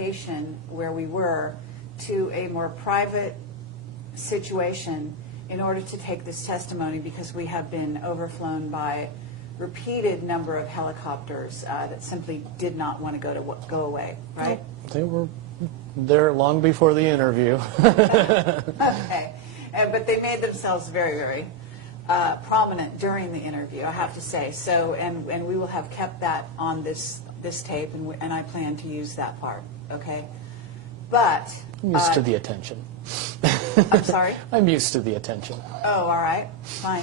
location where we were to a more private situation in order to take this testimony, because we have been overflown by repeated number of helicopters that simply did not want to go away, right? They were there long before the interview. Okay, but they made themselves very, very prominent during the interview, I have to say. So, and we will have kept that on this tape, and I plan to use that part. Okay, but I'm used to the attention. I'm sorry? I'm used to the attention. Oh, all right, fine.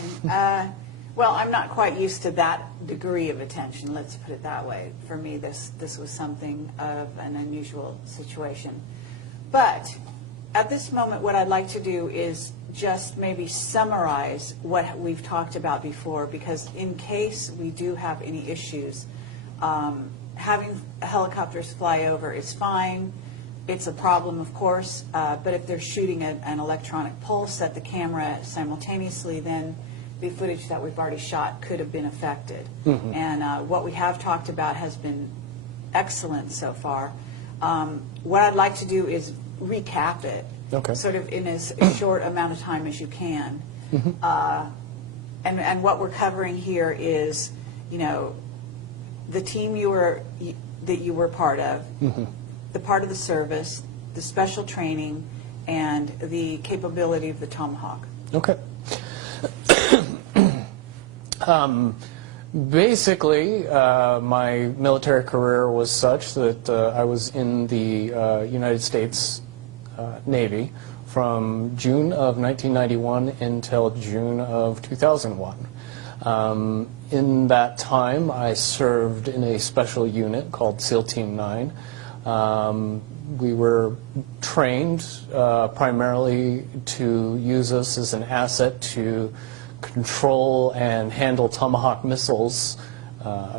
Well, I'm not quite used to that degree of attention, let's put it that way. For me, this was something of an unusual situation. But at this moment, what I'd like to do is just maybe summarize what we've talked about before, because in case we do have any issues, having helicopters fly over is fine. It's a problem, of course, but if they're shooting an electronic pulse at the camera simultaneously, then the footage that we've already shot could have been affected. Mm-hmm. And what we have talked about has been excellent so far. What I'd like to do is recap it, okay, sort of in as short amount of time as you can. Mm-hmm. And what we're covering here is, you know, the team that you were part of, mm-hmm, the part of the service, the special training, and the capability of the Tomahawk. Okay. Basically, my military career was such that I was in the United States Navy from June of 1991 until June of 2001. In that time, I served in a special unit called SEAL Team 9. We were trained primarily to use us as an asset to control and handle Tomahawk missiles,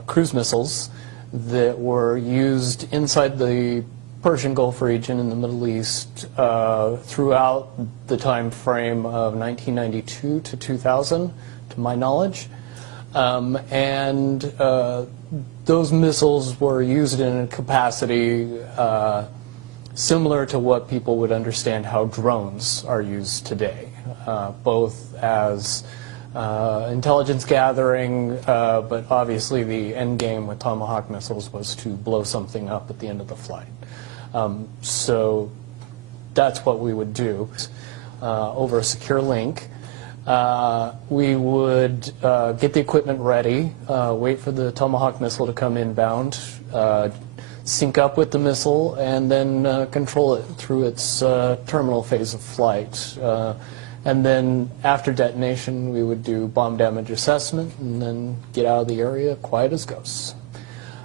cruise missiles, that were used inside the Persian Gulf region in the Middle East throughout the time frame of 1992 to 2000, to my knowledge. And those missiles were used in a capacity similar to what people would understand how drones are used today, both as intelligence gathering, but obviously the end game with Tomahawk missiles was to blow something up at the end of the flight. So that's what we would do over a secure link. We would get the equipment ready, wait for the Tomahawk missile to come inbound, sync up with the missile, and then control it through its terminal phase of flight. And then after detonation, we would do bomb damage assessment and then get out of the area quiet as ghosts.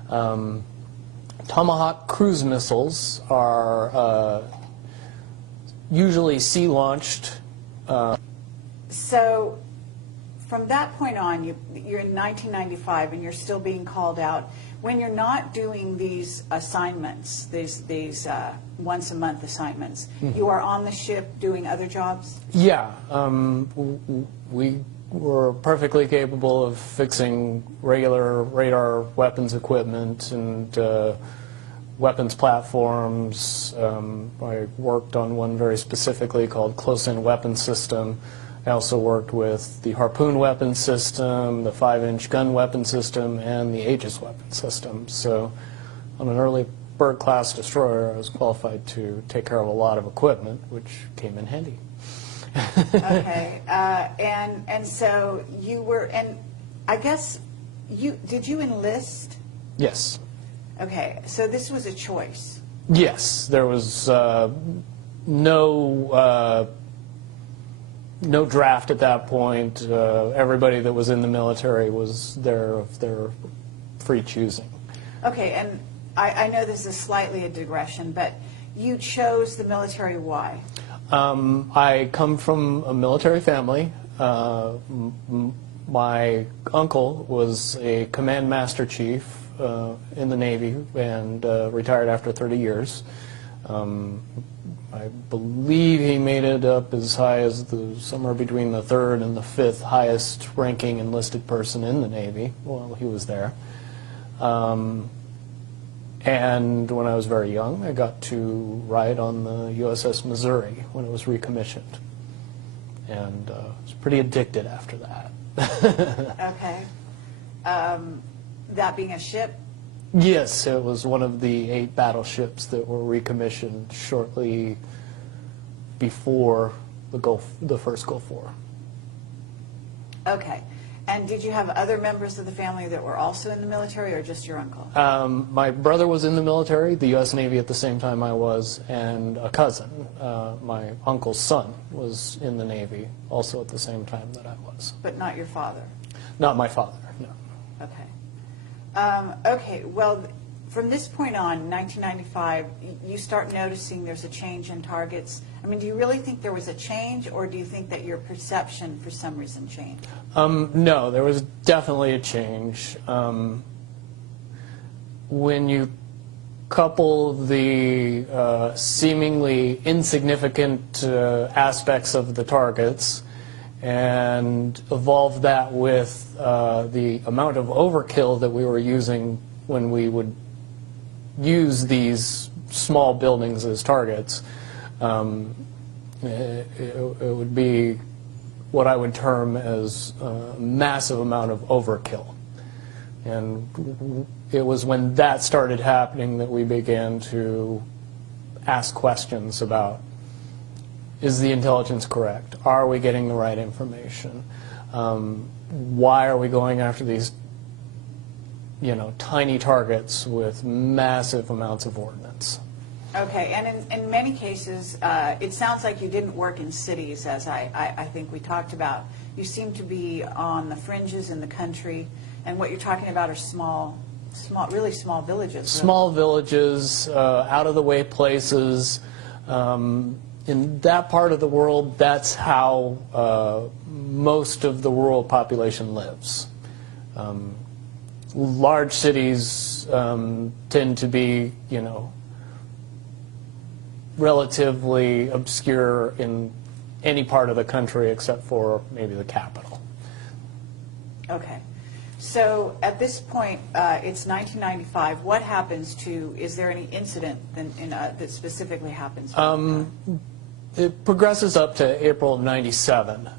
Tomahawk cruise missiles are usually sea-launched. So from that point on, you're in 1995 and you're still being called out. When you're not doing these assignments, these once-a-month assignments, mm-hmm, you are on the ship doing other jobs? Yeah. We were perfectly capable of fixing regular radar weapons equipment and weapons platforms. I worked on one very specifically called Close-In Weapon System. I also worked with the Harpoon weapon system, the 5-inch gun weapon system, and the Aegis weapon system. So on an early Berg-class destroyer, I was qualified to take care of a lot of equipment, which came in handy. Okay, and so you were, and I guess, did you enlist? Yes. Okay, so this was a choice. Yes, there was no draft at that point. Everybody that was in the military was there of their free choosing. Okay, and I know this is slightly a digression, but you chose the military. Why? I come from a military family. My uncle was a command master chief in the Navy and retired after 30 years. I believe he made it up as high as somewhere between the 3rd and the 5th highest ranking enlisted person in the Navy while he was there. And when I was very young, I got to ride on the USS Missouri when it was recommissioned. And I was pretty addicted after that. Okay. That being a ship? Yes, it was one of the 8 battleships that were recommissioned shortly before the first Gulf War. Okay. And did you have other members of the family that were also in the military, or just your uncle? My brother was in the military, the U.S. Navy at the same time I was, and a cousin, my uncle's son, was in the Navy also at the same time that I was. But not your father? Not my father, no. Okay. Okay, well, from this point on, 1995, you start noticing there's a change in targets. I mean, do you really think there was a change, or do you think that your perception for some reason changed? No, there was definitely a change. When you couple the seemingly insignificant aspects of the targets and evolve that with the amount of overkill that we were using when we would use these small buildings as targets, it would be what I would term as a massive amount of overkill. And it was when that started happening that we began to ask questions about, is the intelligence correct? Are we getting the right information? Why are we going after these, tiny targets with massive amounts of ordnance? Okay, and in many cases, it sounds like you didn't work in cities, as I think we talked about. You seem to be on the fringes in the country, and what you're talking about are really small villages. Small villages, out-of-the-way places. In that part of the world, that's how most of the rural population lives. Large cities tend to be, relatively obscure in any part of the country except for maybe the capital. Okay. So at this point, it's 1995. What happens is there any incident that specifically happens? It progresses up to April of '97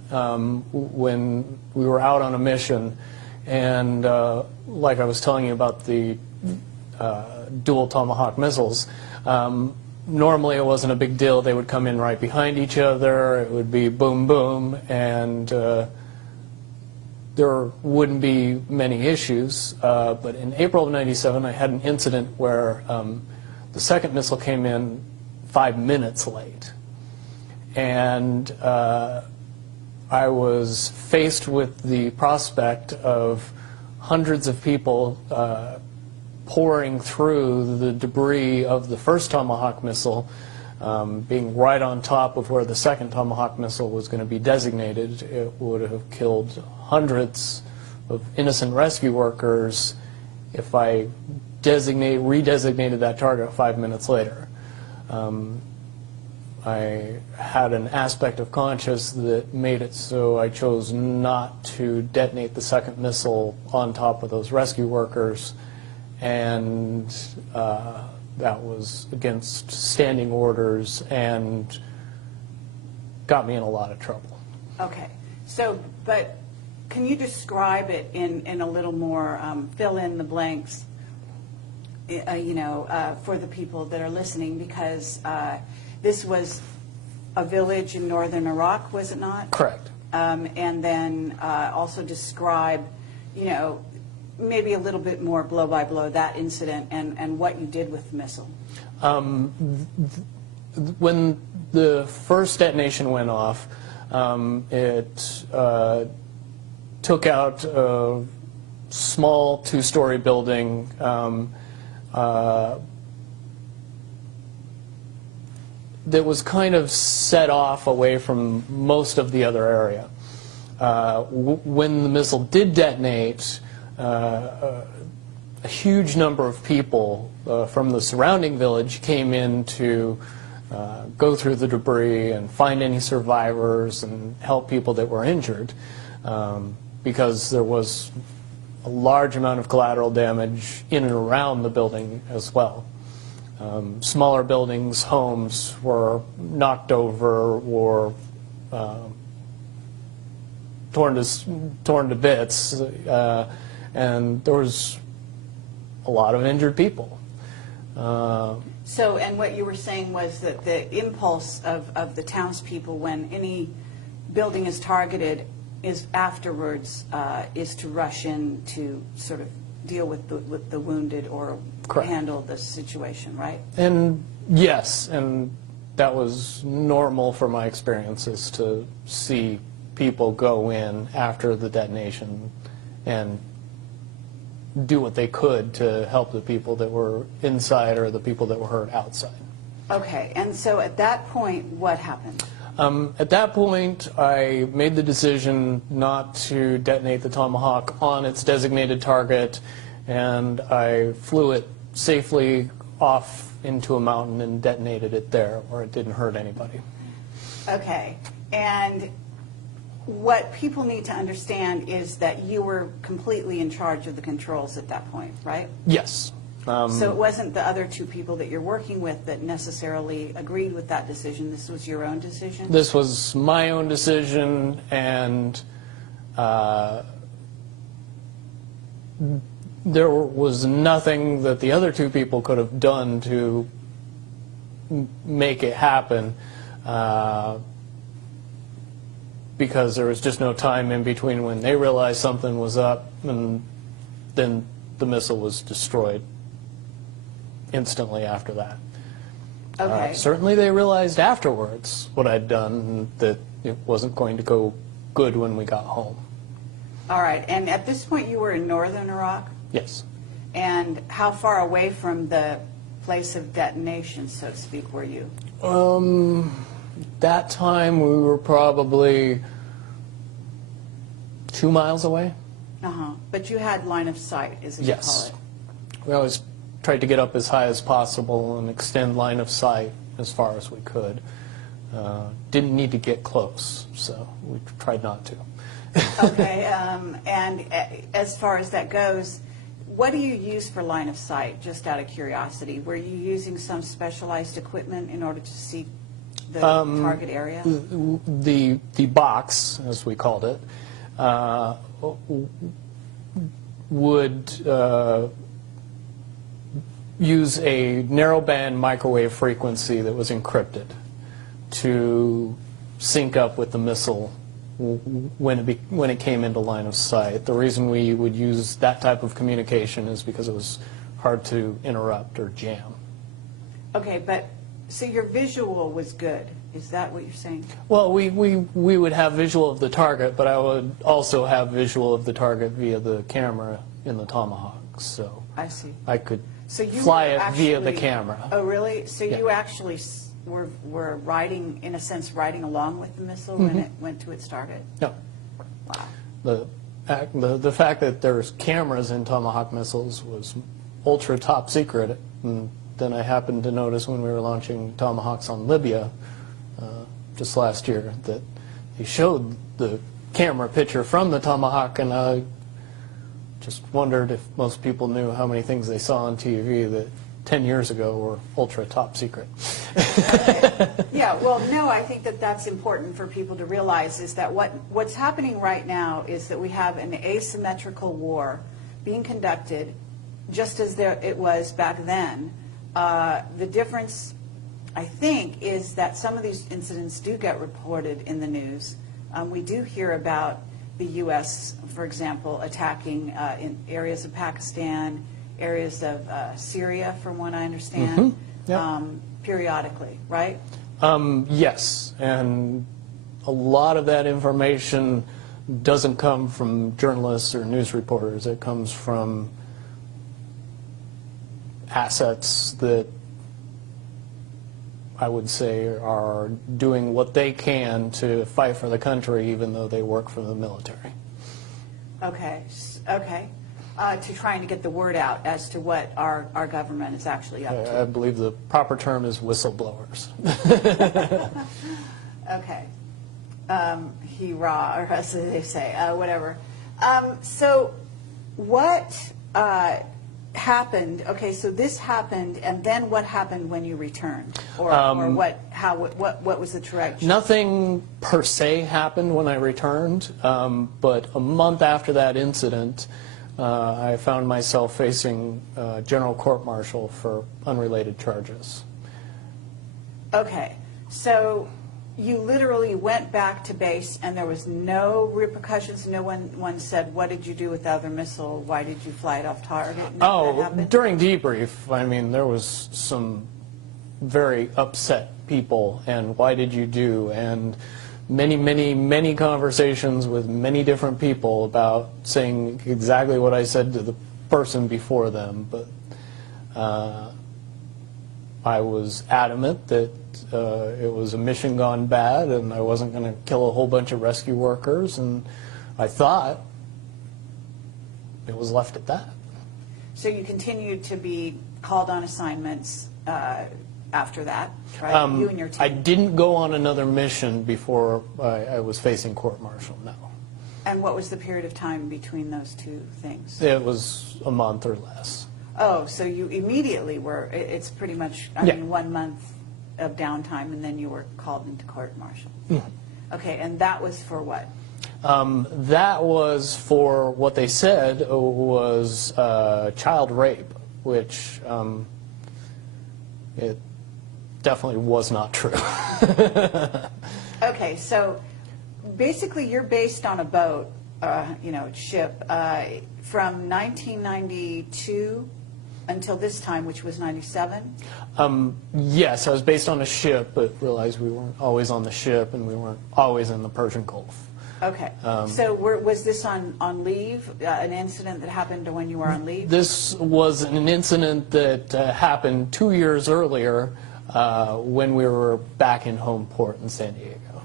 when we were out on a mission, and like I was telling you about the dual Tomahawk missiles, normally it wasn't a big deal. They would come in right behind each other. It would be boom, boom, and there wouldn't be many issues. But in April of '97, I had an incident where the second missile came in 5 minutes late. And I was faced with the prospect of hundreds of people pouring through the debris of the first Tomahawk missile, being right on top of where the second Tomahawk missile was going to be designated. It would have killed hundreds of innocent rescue workers if I redesignated that target 5 minutes later. I had an aspect of conscience that made it so I chose not to detonate the second missile on top of those rescue workers, and that was against standing orders and got me in a lot of trouble. Okay. So, but can you describe it in a little more, fill in the blanks, for the people that are listening, because this was a village in northern Iraq, was it not? Correct. And then also describe, maybe a little bit more blow by blow that incident and what you did with the missile. When the first detonation went off, it took out a small 2-story building. That was kind of set off away from most of the other area. When the missile did detonate, a huge number of people from the surrounding village came in to go through the debris and find any survivors and help people that were injured, because there was a large amount of collateral damage in and around the building as well. Smaller buildings, homes were knocked over or torn to bits, and there was a lot of injured people. So, and what you were saying was that the impulse of the townspeople when any building is targeted is afterwards is to rush in to sort of deal with the wounded or Correct. handle the situation, right? And yes, and that was normal for my experiences to see people go in after the detonation and do what they could to help the people that were inside or the people that were hurt outside. Okay, and so at that point, what happened? At that point, I made the decision not to detonate the Tomahawk on its designated target, and I flew it safely off into a mountain and detonated it there, where it didn't hurt anybody. Okay, and what people need to understand is that you were completely in charge of the controls at that point, right? Yes. So it wasn't the other two people that you're working with that necessarily agreed with that decision. This was your own decision? This was my own decision, and there was nothing that the other two people could have done to make it happen, because there was just no time in between when they realized something was up and then the missile was destroyed instantly after that. Okay. Certainly they realized afterwards what I'd done, that it wasn't going to go good when we got home. All right, and at this point you were in northern Iraq? Yes. And how far away from the place of detonation, so to speak, were you? That time we were probably 2 miles away. Uh-huh. But you had line of sight, as you call Yes. it. We always tried to get up as high as possible and extend line of sight as far as we could. Didn't need to get close, so we tried not to. Okay, and as far as that goes, what do you use for line of sight, just out of curiosity? Were you using some specialized equipment in order to see the target area? The box, as we called it, would use a narrowband microwave frequency that was encrypted to sync up with the missile when it came into line of sight. The reason we would use that type of communication is because it was hard to interrupt or jam. Okay, but so your visual was good. Is that what you're saying? Well, we would have visual of the target, but I would also have visual of the target via the camera in the Tomahawk. So I see. I could So you fly were it via the actually- camera. Oh, really? So Yeah. you actually were riding, in a sense, riding along with the missile when it went to its target? No. Wow. The fact that there's cameras in Tomahawk missiles was ultra top secret. And then I happened to notice when we were launching Tomahawks on Libya just last year that they showed the camera picture from the Tomahawk, and I just wondered if most people knew how many things they saw on TV that 10 years ago were ultra top secret. Yeah, well, no, I think that that's important for people to realize is that what's happening right now is that we have an asymmetrical war being conducted just as it was back then. The difference, I think, is that some of these incidents do get reported in the news. We do hear about the U.S., for example, attacking in areas of Pakistan, areas of Syria, from what I understand, Yep. periodically, right? Yes, and a lot of that information doesn't come from journalists or news reporters. It comes from assets that I would say are doing what they can to fight for the country, even though they work for the military. Okay, okay. To trying to get the word out as to what our government is actually up to. I believe the proper term is whistleblowers. Okay. Hurrah, or as they say, whatever. So what happened? Okay, so this happened, and then what happened when you returned, or what was the trajectory? Nothing per se happened when I returned, but a month after that incident, I found myself facing general court-martial for unrelated charges. Okay, so you literally went back to base and there was no repercussions? No one said, what did you do with the other missile? Why did you fly it off target? None of that happened? During debrief, I mean, there was some very upset people, and why did you do, and many conversations with many different people about saying exactly what I said to the person before them, but I was adamant that it was a mission gone bad and I wasn't going to kill a whole bunch of rescue workers, and I thought it was left at that. So you continued to be called on assignments after that, right? You and your team. I didn't go on another mission before I was facing court-martial, no. And what was the period of time between those two things? It was a month or less. Oh, so you immediately were, it's pretty much, I mean, 1 month of downtime, and then you were called into court-martial. Mm-hmm. Okay, and that was for what? That was for what they said was child rape, which it definitely was not true. Okay, so basically you're based on a boat, ship, from 1992 until this time, which was 97? Yes, I was based on a ship, but realized we weren't always on the ship and we weren't always in the Persian Gulf. Okay. So was this on leave, an incident that happened when you were on leave? This was an incident that happened 2 years earlier when we were back in home port in San Diego.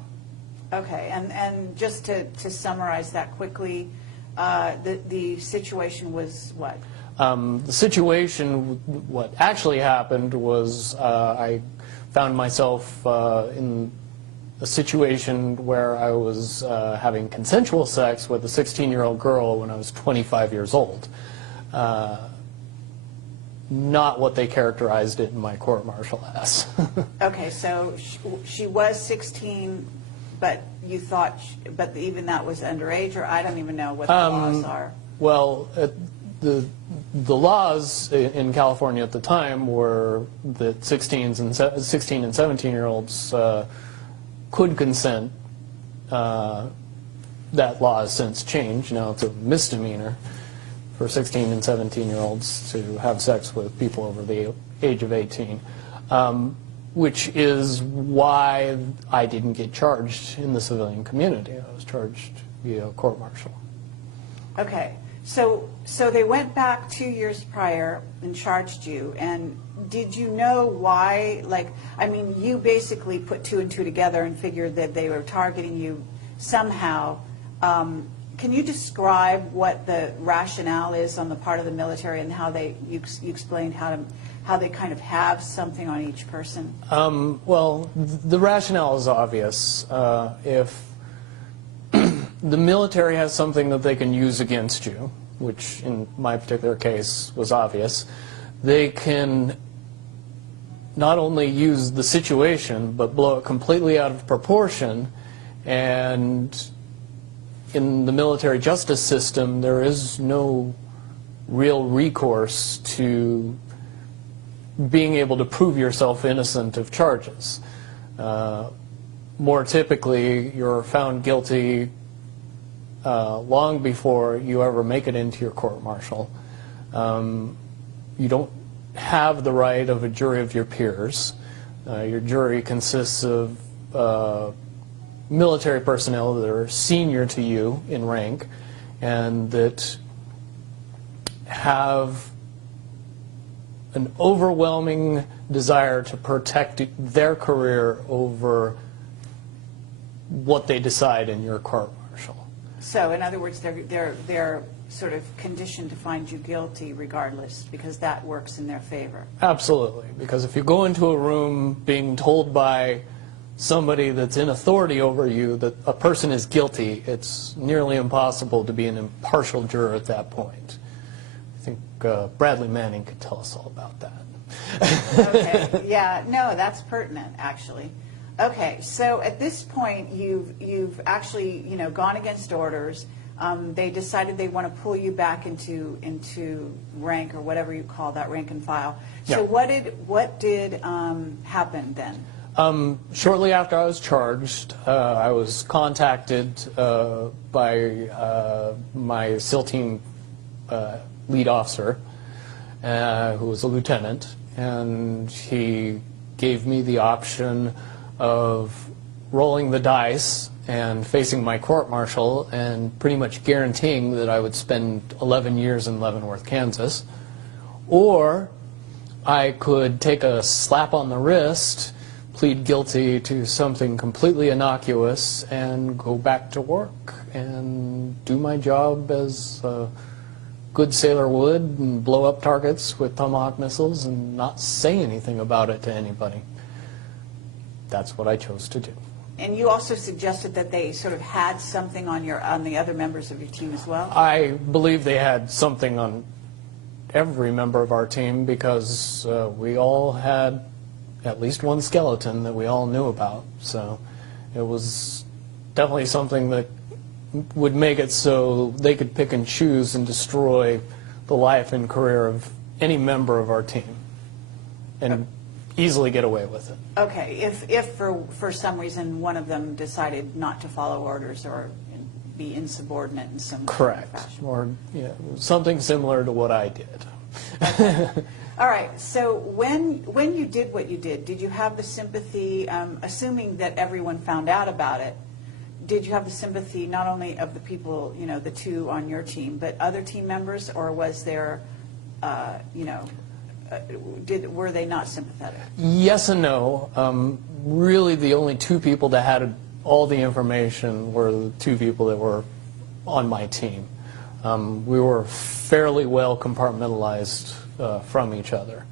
Okay, and just to summarize that quickly, the situation was what? The situation, what actually happened was I found myself in a situation where I was having consensual sex with a 16-year-old girl when I was 25 years old. Not what they characterized it in my court-martial as. Okay, so she was 16, but you thought, but even that was underage, or I don't even know what the laws are. Well, the laws in California at the time were that 16 and 17-year-olds could consent. That law has since changed. Now it's a misdemeanor for 16 and 17-year-olds to have sex with people over the age of 18, which is why I didn't get charged in the civilian community. I was charged via court-martial. Okay. So they went back 2 years prior and charged you, and did you know why? Like, I mean, you basically put two and two together and figured that they were targeting you somehow. Can you describe what the rationale is on the part of the military and how you explained how they kind of have something on each person? Well, the rationale is obvious. If the military has something that they can use against you, which in my particular case was obvious, they can not only use the situation but blow it completely out of proportion. And in the military justice system, there is no real recourse to being able to prove yourself innocent of charges. More typically, you're found guilty long before you ever make it into your court-martial. You don't have the right of a jury of your peers. Your jury consists of military personnel that are senior to you in rank and that have an overwhelming desire to protect their career over what they decide in your court-martial. So, in other words, they're sort of conditioned to find you guilty regardless, because that works in their favor. Absolutely, because if you go into a room being told by somebody that's in authority over you, that a person is guilty, it's nearly impossible to be an impartial juror at that point. I think Bradley Manning could tell us all about that. Okay, yeah, no, that's pertinent, actually. Okay, so at this point, you've actually, gone against orders. They decided they want to pull you back into rank, or whatever you call that, rank and file. So Yeah. what did happen then? Shortly after I was charged, I was contacted by my SEAL team lead officer, who was a lieutenant, and he gave me the option of rolling the dice and facing my court-martial and pretty much guaranteeing that I would spend 11 years in Leavenworth, Kansas, or I could take a slap on the wrist, plead guilty to something completely innocuous, and go back to work and do my job as a good sailor would and blow up targets with Tomahawk missiles and not say anything about it to anybody. That's what I chose to do. And you also suggested that they sort of had something on the other members of your team as well? I believe they had something on every member of our team, because we all had at least one skeleton that we all knew about. So it was definitely something that would make it so they could pick and choose and destroy the life and career of any member of our team and easily get away with it. Okay, if for some reason one of them decided not to follow orders or be insubordinate in some Correct. fashion. Or something similar to what I did. All right, so when you did what you did you have the sympathy, assuming that everyone found out about it, did you have the sympathy not only of the people, the two on your team, but other team members, or was there, were they not sympathetic? Yes and no. Really, the only two people that had all the information were the two people that were on my team. We were fairly well compartmentalized from each other.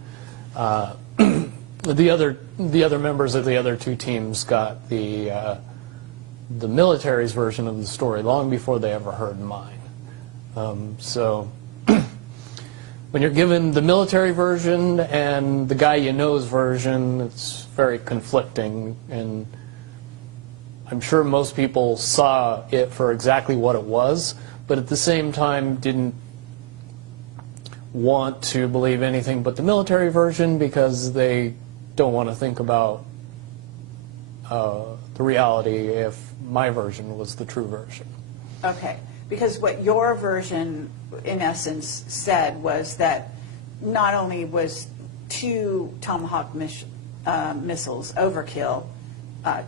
The other members of the other two teams got the military's version of the story long before they ever heard mine. So when you're given the military version and the guy you know's version, it's very conflicting, and I'm sure most people saw it for exactly what it was, but at the same time didn't want to believe anything but the military version, because they don't want to think about the reality if my version was the true version. Okay, because what your version, in essence, said was that not only was 2 Tomahawk missiles overkill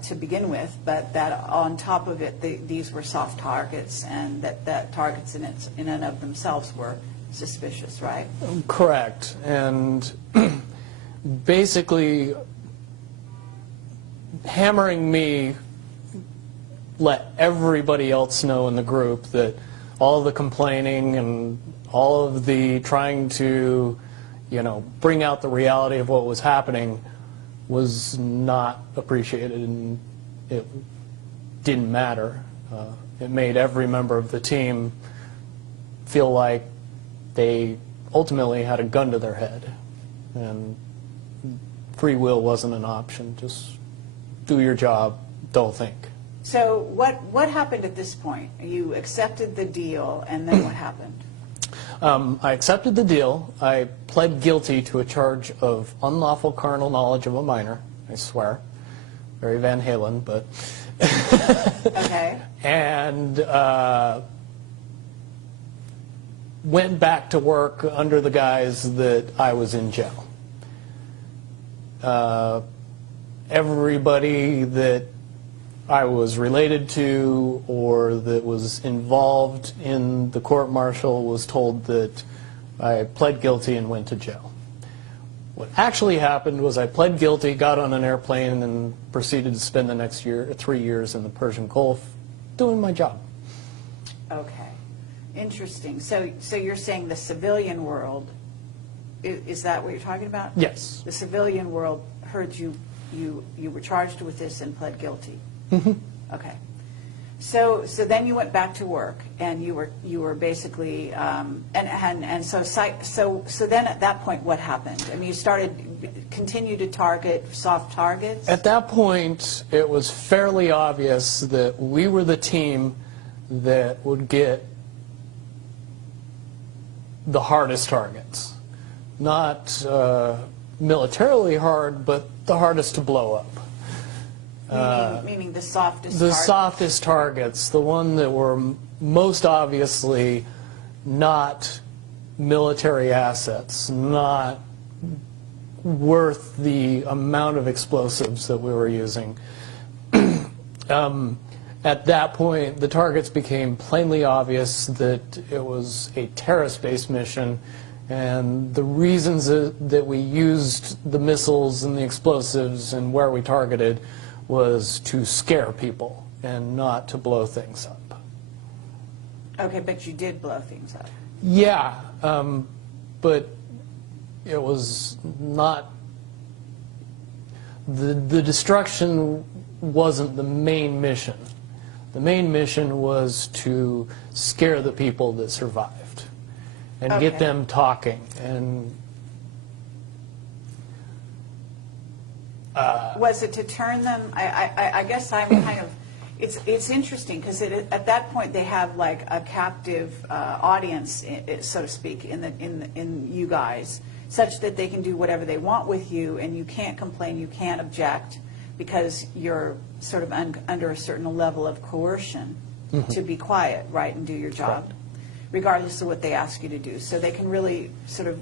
to begin with, but that on top of it, these were soft targets, and that targets in and of themselves were suspicious, right? Correct. And basically hammering me let everybody else know in the group that all of the complaining and all of the trying to, bring out the reality of what was happening was not appreciated, and it didn't matter. It made every member of the team feel like they ultimately had a gun to their head, and free will wasn't an option. Just do your job, don't think. So what happened at this point? You accepted the deal, and then what happened? I accepted the deal. I pled guilty to a charge of unlawful carnal knowledge of a minor, I swear. Very Van Halen, but... Okay. And went back to work under the guise that I was in jail. Everybody that I was related to or that was involved in the court-martial was told that I pled guilty and went to jail. What actually happened was I pled guilty, got on an airplane, and proceeded to spend the next 3 years in the Persian Gulf doing my job. Okay. Interesting. So you're saying the civilian world, is that what you're talking about? Yes. The civilian world heard you you were charged with this and pled guilty. Mm-hmm. Okay. So then you went back to work, and you were basically and so then at that point, what happened? I mean, you continue to target soft targets. At that point, it was fairly obvious that we were the team that would get the hardest targets. Not militarily hard, but the hardest to blow up. Meaning the softest The targets? softest targets, the one that were most obviously not military assets, not worth the amount of explosives that we were using. At that point, the targets became plainly obvious that it was a terrorist-based mission, and the reasons that we used the missiles and the explosives and where we targeted was to scare people and not to blow things up. Okay, but you did blow things up. Yeah, but it was not, the destruction wasn't the main mission. The main mission was to scare the people that survived and Okay. get them talking. And Was it to turn them? I guess I'm kind of. It's interesting because at that point they have like a captive audience, so to speak, in you guys, such that they can do whatever they want with you, and you can't complain, you can't object, because you're sort of under a certain level of coercion to be quiet, right, and do your job, Correct. regardless of what they ask you to do. So they can really sort of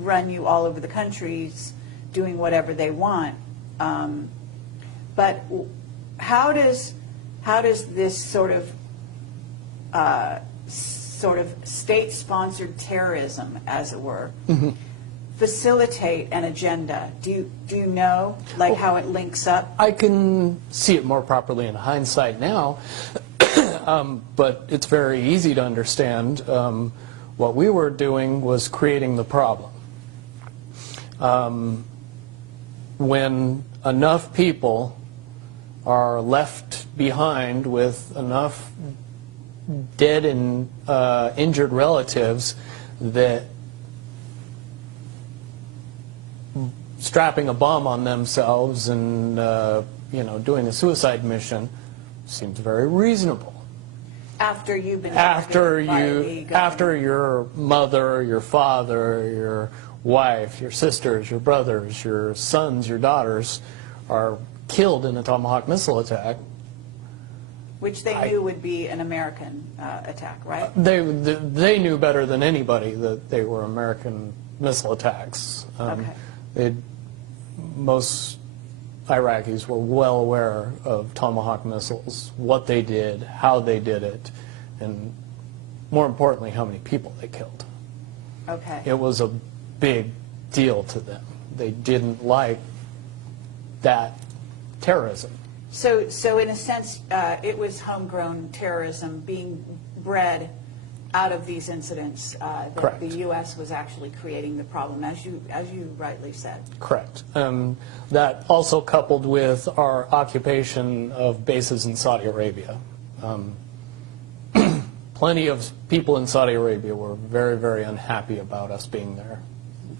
run you all over the countries, doing whatever they want. But how does this sort of state-sponsored terrorism, as it were, facilitate an agenda? Do you know, like, how it links up? I can see it more properly in hindsight now, but it's very easy to understand. What we were doing was creating the problem. When enough people are left behind with enough dead and injured relatives, that strapping a bomb on themselves and doing a suicide mission seems very reasonable. After you've been After targeted by the government. after your mother, your father, your wife, your sisters, your brothers, your sons, your daughters are killed in a Tomahawk missile attack. Which they knew would be an American attack, right? They knew better than anybody that they were American missile attacks. Okay. Most Iraqis were well aware of Tomahawk missiles, what they did, how they did it, and more importantly, how many people they killed. Okay. It was a big deal to them. They didn't like that terrorism. So in a sense, it was homegrown terrorism being bred out of these incidents. That Correct. The U.S. was actually creating the problem, as you rightly said. Correct. That also coupled with our occupation of bases in Saudi Arabia. Plenty of people in Saudi Arabia were very, very unhappy about us being there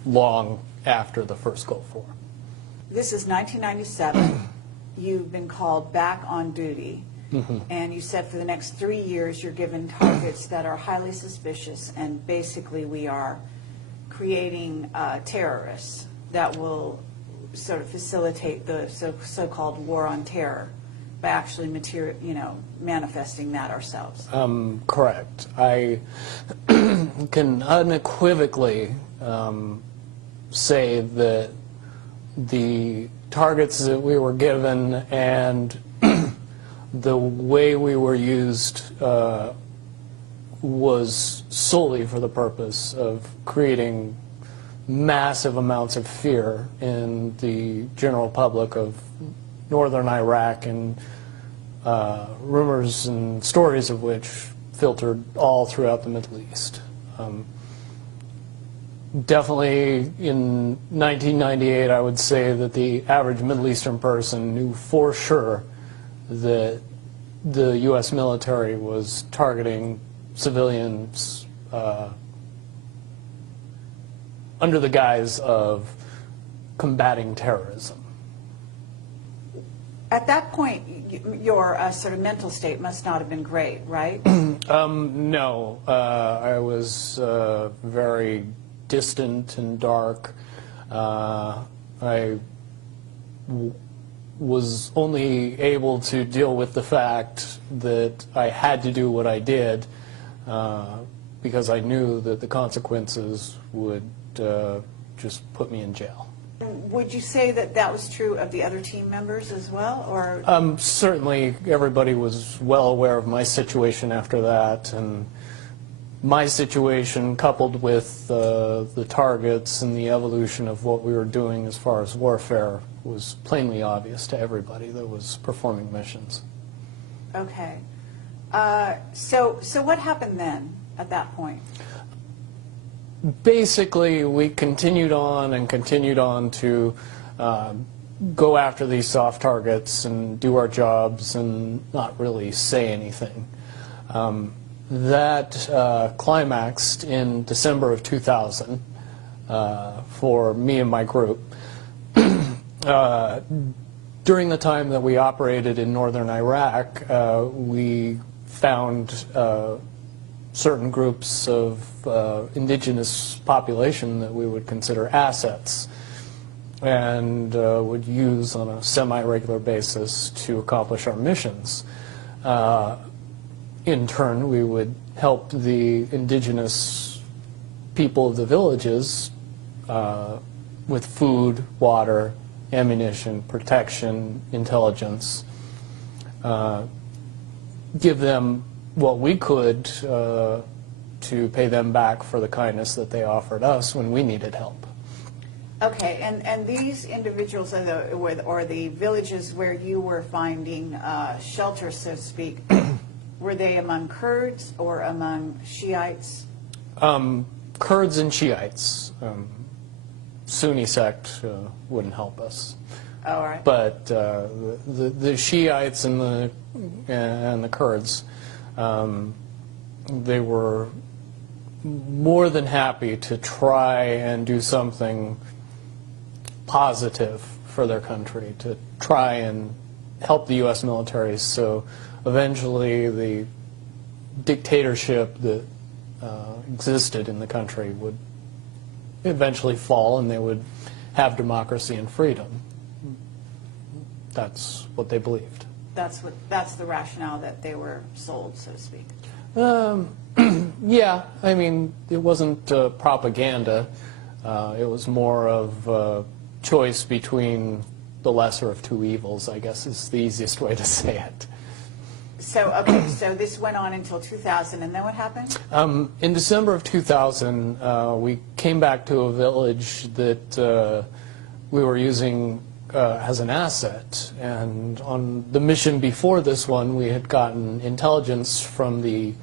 long after the first Gulf War. This is 1997. You've been called back on duty. And you said for the next 3 years you're given targets that are highly suspicious, and basically we are creating terrorists that will sort of facilitate the so-called war on terror by actually manifesting that ourselves. Correct. I can unequivocally say that the targets that we were given and the way we were used was solely for the purpose of creating massive amounts of fear in the general public of northern Iraq, and rumors and stories of which filtered all throughout the Middle East. Definitely in 1998, I would say that the average Middle Eastern person knew for sure that the U.S. military was targeting civilians under the guise of combating terrorism. At that point, your sort of mental state must not have been great, right? No, I was very distant and dark. Was only able to deal with the fact that I had to do what I did because I knew that the consequences would just put me in jail. Would you say that that was true of the other team members as well, or? Certainly, everybody was well aware of my situation after that, and my situation coupled with the targets and the evolution of what we were doing as far as warfare was plainly obvious to everybody that was performing missions. Okay. So what happened then at that point? Basically, we continued on and continued on to go after these soft targets and do our jobs and not really say anything. That climaxed in December of 2000 for me and my group. During the time that we operated in northern Iraq, we found certain groups of indigenous population that we would consider assets and would use on a semi-regular basis to accomplish our missions. In turn, we would help the indigenous people of the villages with food, water, ammunition, protection, intelligence, give them what we could to pay them back for the kindness that they offered us when we needed help. Okay, and these individuals or the villages where you were finding shelter, so to speak, were they among Kurds or among Shiites? Kurds and Shiites. Sunni sect wouldn't help us. Oh, all right. But the Shiites and the Kurds, they were more than happy to try and do something positive for their country, to try and help the U.S. military. So eventually the dictatorship that existed in the country would eventually fall and they would have democracy and freedom. That's what they believed. That's the rationale that they were sold, so to speak. Yeah, I mean, it wasn't propaganda. It was more of a choice between the lesser of two evils, I guess is the easiest way to say it. So, okay, so this went on until 2000, and then what happened? In December of 2000, we came back to a village that we were using as an asset. And on the mission before this one, we had gotten intelligence from the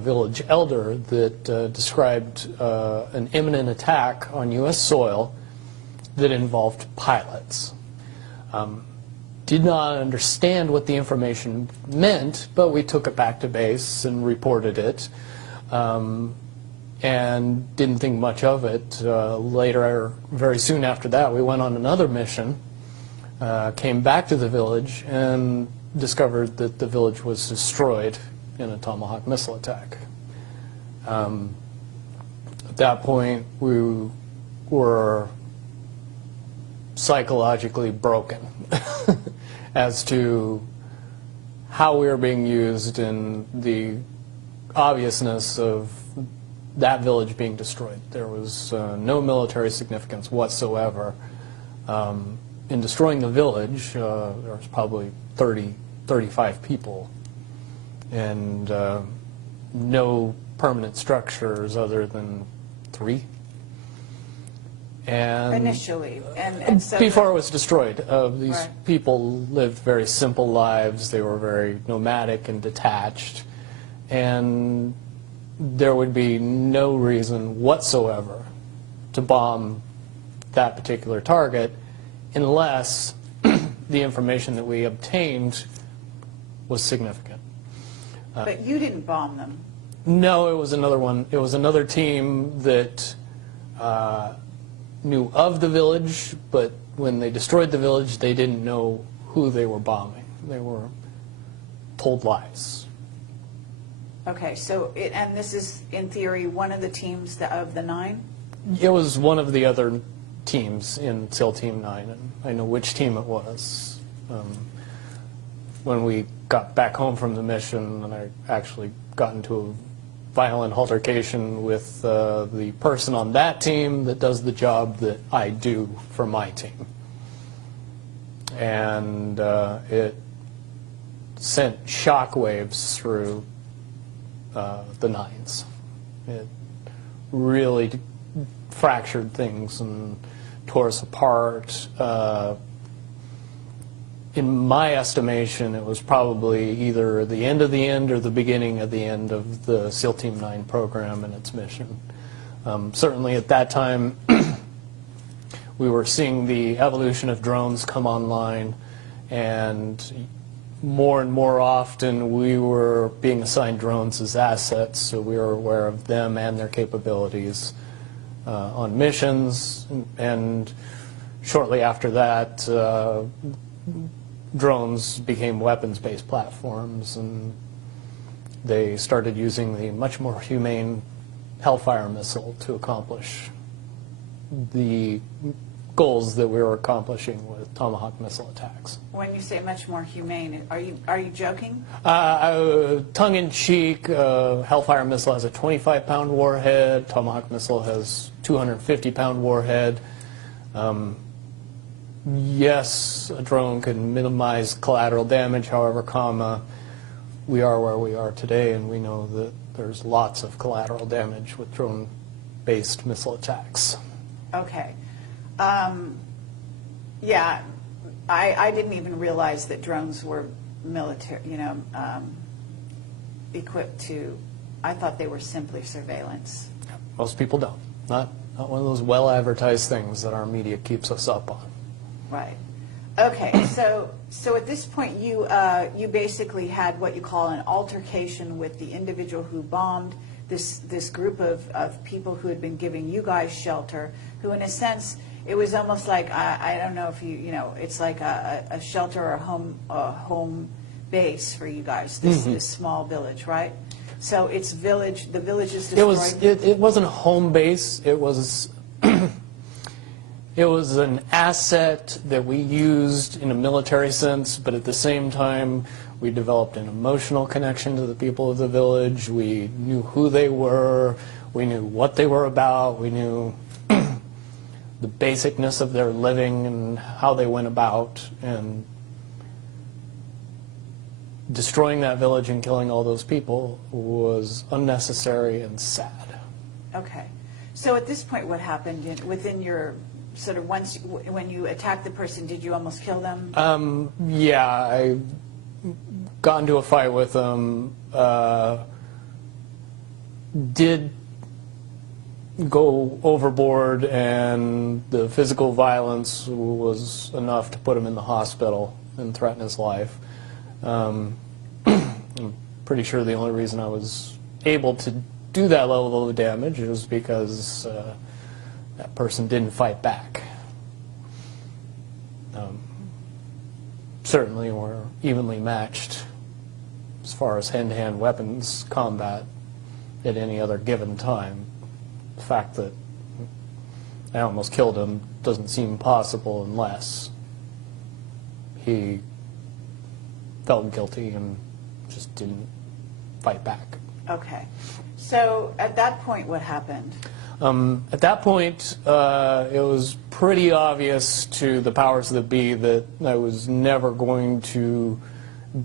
village elder that described an imminent attack on U.S. soil that involved pilots. Did not understand what the information meant, but we took it back to base and reported it, and didn't think much of it. Later, very soon after that, we went on another mission, came back to the village, and discovered that the village was destroyed in a Tomahawk missile attack. At that point, we were psychologically broken as to how we were being used and the obviousness of that village being destroyed. There was no military significance whatsoever in destroying the village. There was probably 30, 35 people, and no permanent structures other than 3. And Initially, and so before it was destroyed, these Right. people lived very simple lives. They were very nomadic and detached, and there would be no reason whatsoever to bomb that particular target unless the information that we obtained was significant. But you didn't bomb them. No, it was another one. It was another team that knew of the village, but when they destroyed the village, they didn't know who they were bombing. They were told lies. Okay, so and this is, in theory, one of the teams of the 9? It was one of the other teams in SEAL Team 9, and I know which team it was. When we got back home from the mission, and I actually got into a violent altercation with the person on that team that does the job that I do for my team. And it sent shockwaves through the 9s. It really fractured things and tore us apart. In my estimation, it was probably either the end of the end or the beginning of the end of the SEAL Team 9 program and its mission. Certainly at that time, we were seeing the evolution of drones come online, and more often we were being assigned drones as assets, so we were aware of them and their capabilities on missions. And shortly after that, drones became weapons-based platforms, and they started using the much more humane Hellfire missile to accomplish the goals that we were accomplishing with Tomahawk missile attacks. When you say much more humane, are you joking? Tongue-in-cheek, Hellfire missile has a 25-pound warhead. Tomahawk missile has 250-pound warhead. Yes, a drone can minimize collateral damage. However, we are where we are today, and we know that there's lots of collateral damage with drone-based missile attacks. Okay. Yeah, I didn't even realize that drones were military, equipped to, I thought they were simply surveillance. Most people don't. Not one of those well-advertised things that our media keeps us up on. Right. Okay, so at this point you basically had what you call an altercation with the individual who bombed this group of people who had been giving you guys shelter, who in a sense, it was almost like, I don't know if it's like a shelter or a home base for you guys, this small village, right? So the village is destroyed. It wasn't a home base. It was it was an asset that we used in a military sense, but at the same time, we developed an emotional connection to the people of the village. We knew who they were. We knew what they were about. We knew the basicness of their living and how they went about. And destroying that village and killing all those people was unnecessary and sad. Okay. So at this point, what happened within your sort of when you attacked the person, did you almost kill them? Yeah, I got into a fight with them. Did go overboard, and the physical violence was enough to put him in the hospital and threaten his life. I'm pretty sure the only reason I was able to do that level of damage is because that person didn't fight back. Certainly we're evenly matched as far as hand-to-hand weapons combat at any other given time. The fact that I almost killed him doesn't seem possible unless he felt guilty and just didn't fight back. Okay. So at that point, what happened? At that point, it was pretty obvious to the powers that be that I was never going to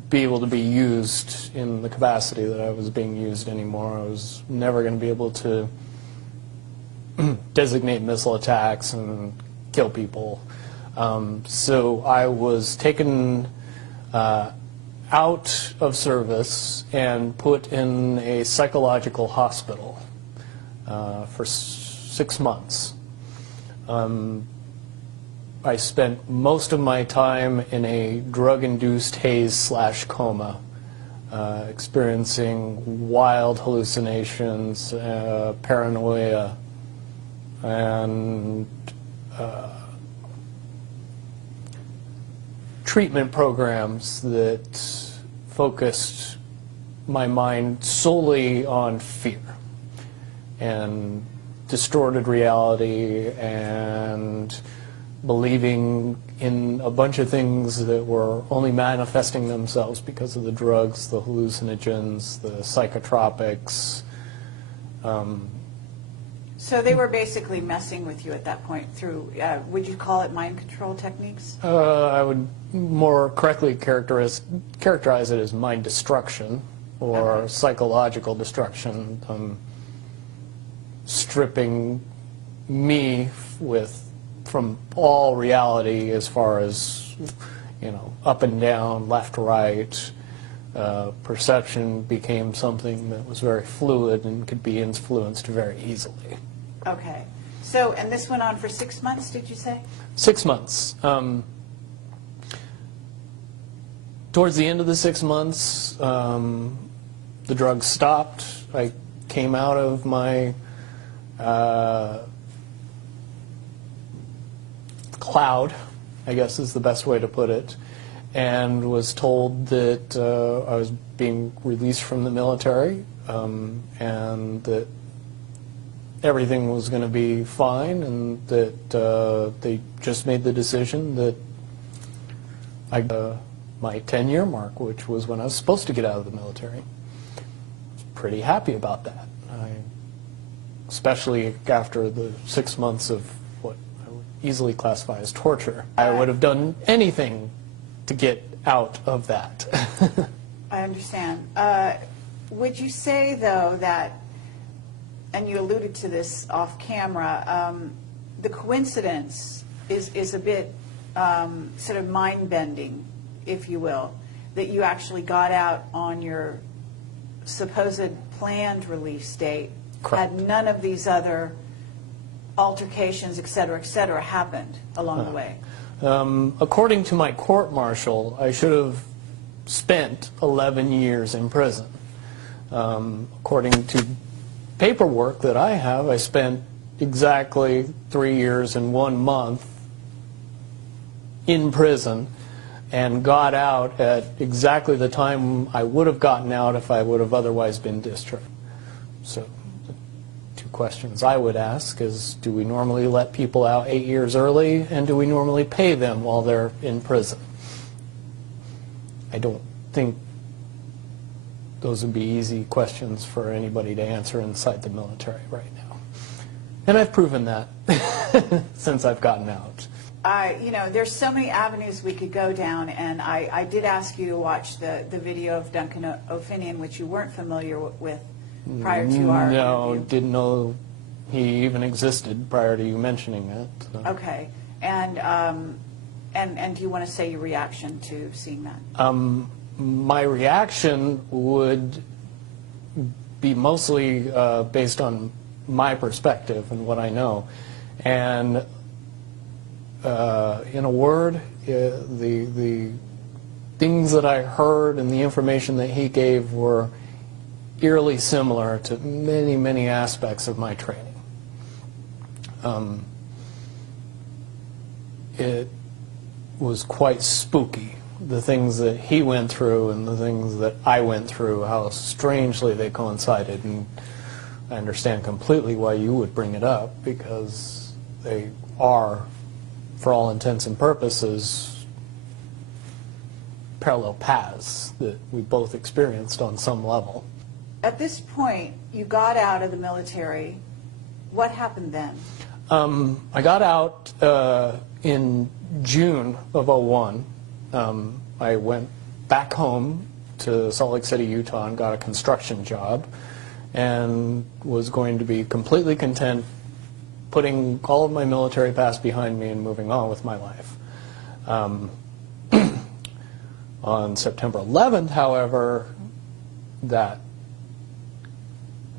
be able to be used in the capacity that I was being used anymore. I was never going to be able to designate missile attacks and kill people. So I was taken out of service and put in a psychological hospital for 6 months. I spent most of my time in a drug-induced haze/coma, experiencing wild hallucinations, paranoia, and treatment programs that focused my mind solely on fear and distorted reality and believing in a bunch of things that were only manifesting themselves because of the drugs, the hallucinogens, the psychotropics. So they were basically messing with you at that point through, would you call it mind control techniques? I would more correctly characterize it as mind destruction or Okay. psychological destruction, stripping me from all reality as far as, up and down, left, right. Perception became something that was very fluid and could be influenced very easily. Okay. So, and this went on for 6 months, did you say? 6 months. Towards the end of the 6 months, the drugs stopped. I came out of my cloud, I guess is the best way to put it, and was told that I was being released from the military, and that everything was going to be fine, and that they just made the decision that I my 10-year mark, which was when I was supposed to get out of the military. I was pretty happy about that, especially after the 6 months of what I would easily classify as torture. I would have done anything to get out of that. I understand. Would you say, though, that, and you alluded to this off camera, the coincidence is a bit sort of mind-bending, if you will, that you actually got out on your supposed planned release date, Correct. had none of these other altercations, et cetera, happened along the way? According to my court-martial, I should have spent 11 years in prison. According to paperwork that I have, I spent exactly 3 years and 1 month in prison and got out at exactly the time I would have gotten out if I would have otherwise been discharged. So the two questions I would ask is, do we normally let people out 8 years early, and do we normally pay them while they're in prison? I don't think those would be easy questions for anybody to answer inside the military right now. And I've proven that since I've gotten out. There's so many avenues we could go down, and I did ask you to watch the video of Duncan O'Finian, which you weren't familiar with prior to our No, interview. didn't know he even existed prior to you mentioning it. So. Okay, and do you want to say your reaction to seeing that? My reaction would be mostly based on my perspective and what I know. And in a word, the things that I heard and the information that he gave were eerily similar to many, many aspects of my training. It was quite spooky, the things that he went through and the things that I went through, how strangely they coincided. And I understand completely why you would bring it up, because they are, for all intents and purposes, parallel paths that we both experienced on some level. At this point, you got out of the military. What happened then? I got out in June of '01. I went back home to Salt Lake City, Utah, and got a construction job, and was going to be completely content putting all of my military past behind me and moving on with my life. On September 11th, however, that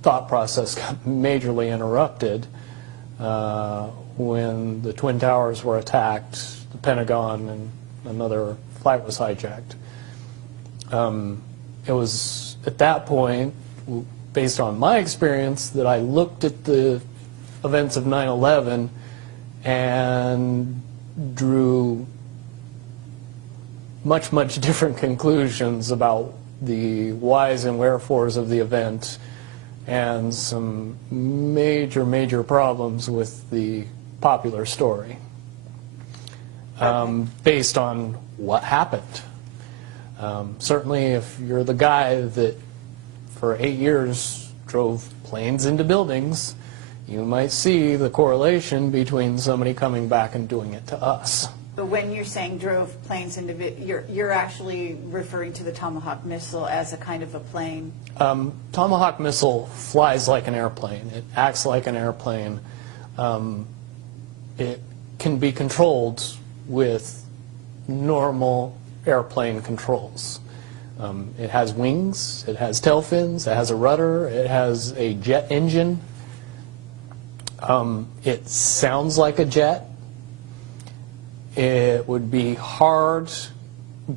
thought process got majorly interrupted when the Twin Towers were attacked, the Pentagon and another flight was hijacked. It was at that point, based on my experience, that I looked at the events of 9/11 and drew much, much different conclusions about the whys and wherefores of the event, and some major, major problems with the popular story based on what happened. Certainly if you're the guy that for 8 years drove planes into buildings, you might see the correlation between somebody coming back and doing it to us. But when you're saying drove planes into, you're actually referring to the Tomahawk missile as a kind of a plane? Tomahawk missile flies like an airplane. It acts like an airplane. It can be controlled with normal airplane controls. It has wings, it has tail fins, it has a rudder, it has a jet engine. It sounds like a jet. It would be hard,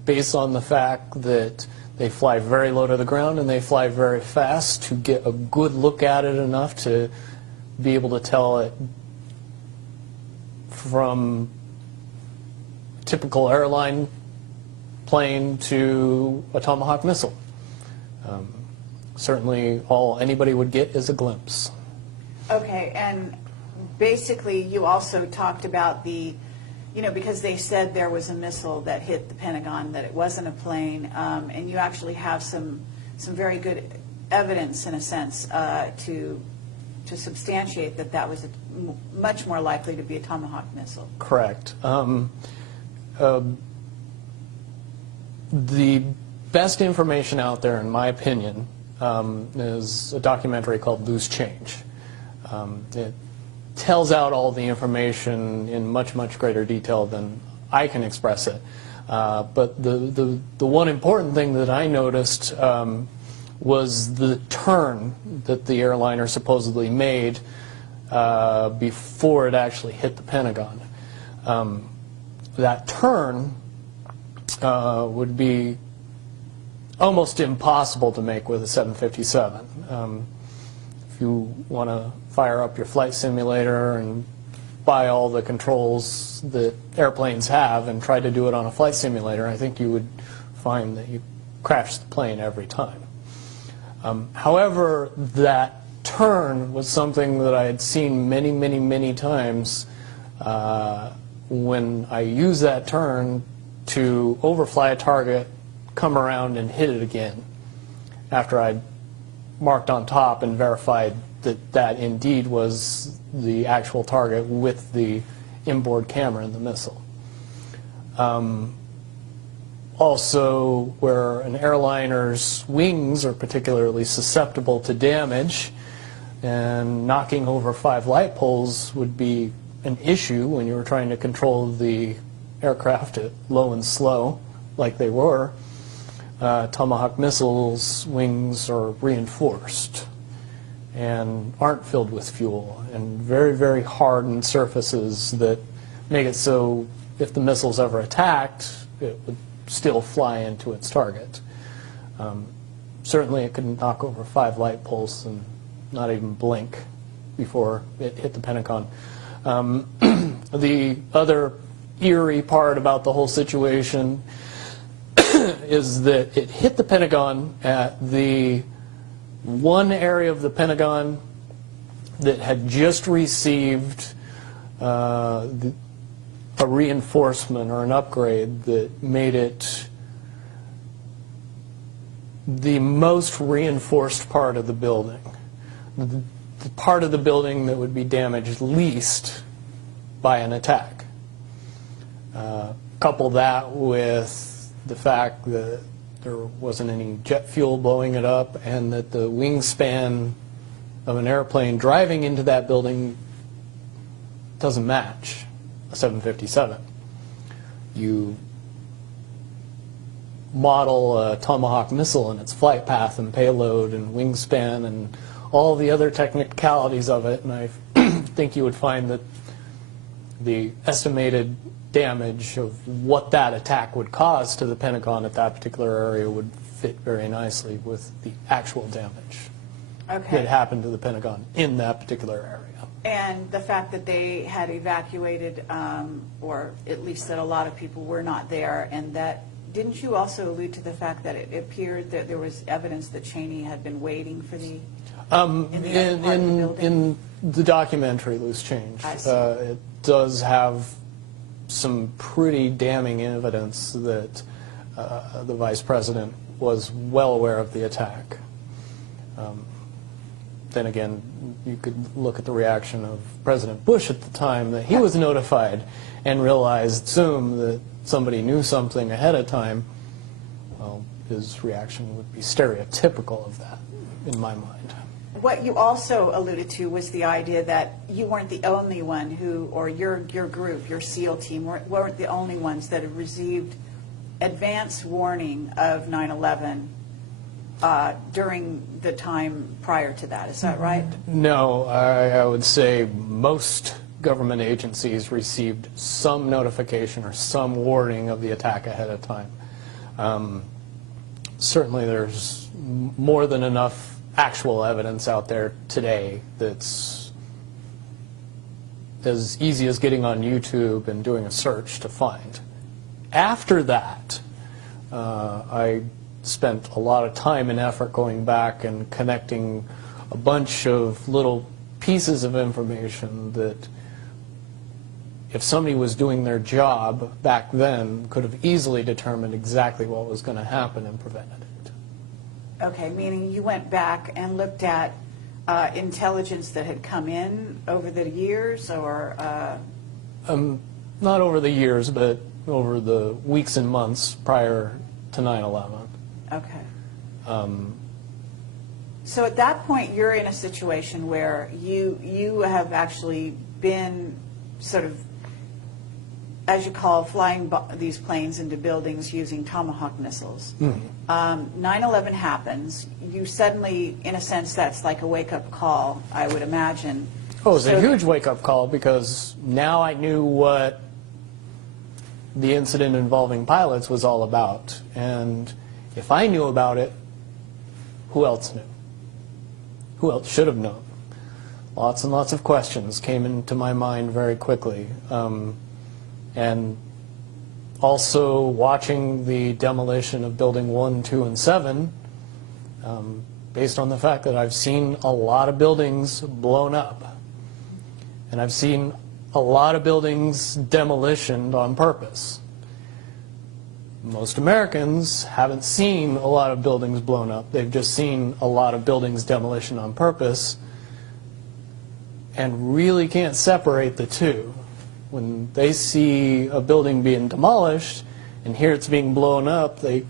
based on the fact that they fly very low to the ground and they fly very fast, to get a good look at it enough to be able to tell it from a typical airline plane to a Tomahawk missile. Certainly all anybody would get is a glimpse. Okay, and basically you also talked about the, because they said there was a missile that hit the Pentagon, that it wasn't a plane, and you actually have some very good evidence, in a sense, to substantiate that that was much more likely to be a Tomahawk missile. Correct. The best information out there, in my opinion, is a documentary called Loose Change. It tells out all the information in much, much greater detail than I can express it. But the one important thing that I noticed was the turn that the airliner supposedly made before it actually hit the Pentagon. That turn would be almost impossible to make with a 757. If you want to fire up your flight simulator and buy all the controls that airplanes have and try to do it on a flight simulator, I think you would find that you crash the plane every time. However, that turn was something that I had seen many, many, many times when I used that turn to overfly a target, come around and hit it again after I'd marked on top and verified that that indeed was the actual target with the inboard camera in the missile. Also, where an airliner's wings are particularly susceptible to damage, and knocking over 5 light poles would be an issue when you were trying to control the aircraft at low and slow, like they were. Tomahawk missiles' wings are reinforced and aren't filled with fuel, and very, very hardened surfaces that make it so if the missile's ever attacked, it would still fly into its target. Certainly it could knock over 5 light poles and not even blink before it hit the Pentagon. The other eerie part about the whole situation is that it hit the Pentagon at the one area of the Pentagon that had just received a reinforcement or an upgrade that made it the most reinforced part of the building. The part of the building that would be damaged least by an attack. Couple that with the fact that there wasn't any jet fuel blowing it up, and that the wingspan of an airplane driving into that building doesn't match a 757. You model a Tomahawk missile and its flight path and payload and wingspan and all the other technicalities of it, and I think you would find that the estimated damage of what that attack would cause to the Pentagon at that particular area would fit very nicely with the actual damage that happened to the Pentagon in that particular area. And the fact that they had evacuated, or at least that a lot of people were not there, and that, didn't you also allude to the fact that it appeared that there was evidence that Cheney had been waiting for the, in the documentary, Loose Change, it does have some pretty damning evidence that the Vice President was well aware of the attack. Then again, you could look at the reaction of President Bush at the time that he was notified and realized, assume that somebody knew something ahead of time. Well, his reaction would be stereotypical of that, in my mind. What you also alluded to was the idea that you weren't the only one who, or your group, your SEAL team, weren't the only ones that had received advance warning of 9/11 during the time prior to that. Is that right? No, I would say most government agencies received some notification or some warning of the attack ahead of time. Certainly there's more than enough actual evidence out there today that's as easy as getting on YouTube and doing a search to find. After that, I spent a lot of time and effort going back and connecting a bunch of little pieces of information that, if somebody was doing their job back then, could have easily determined exactly what was going to happen and prevented it. Okay, meaning you went back and looked at intelligence that had come in over the years, or? Not over the years, but over the weeks and months prior to 9/11. Okay. So at that point, you're in a situation where you have actually been sort of, as you call, flying these planes into buildings using Tomahawk missiles. 9/11 happens. You suddenly, in a sense, that's like a wake-up call, I would imagine. Oh, it was a huge wake-up call, because now I knew what the incident involving pilots was all about. And if I knew about it, who else knew? Who else should have known? Lots and lots of questions came into my mind very quickly. And also watching the demolition of Building 1, 2, and 7, based on the fact that I've seen a lot of buildings blown up. And I've seen a lot of buildings demolitioned on purpose. Most Americans haven't seen a lot of buildings blown up. They've just seen a lot of buildings demolition on purpose, and really can't separate the two. When they see a building being demolished and hear it's being blown up, they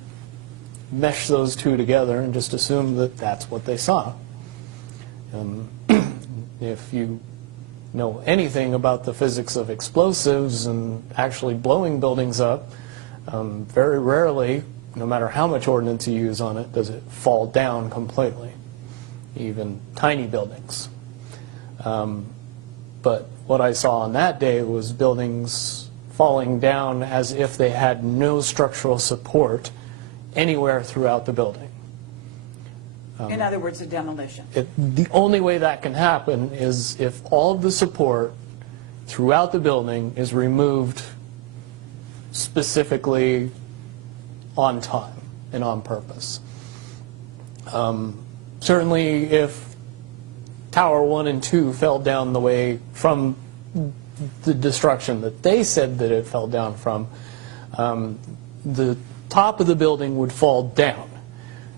mesh those two together and just assume that that's what they saw. If you know anything about the physics of explosives and actually blowing buildings up, very rarely, no matter how much ordnance you use on it, does it fall down completely, even tiny buildings. But what I saw on that day was buildings falling down as if they had no structural support anywhere throughout the building. In other words, a demolition. The only way that can happen is if all of the support throughout the building is removed specifically on time and on purpose. Certainly if Tower 1 and 2 fell down the way from the destruction that they said that it fell down from, the top of the building would fall down,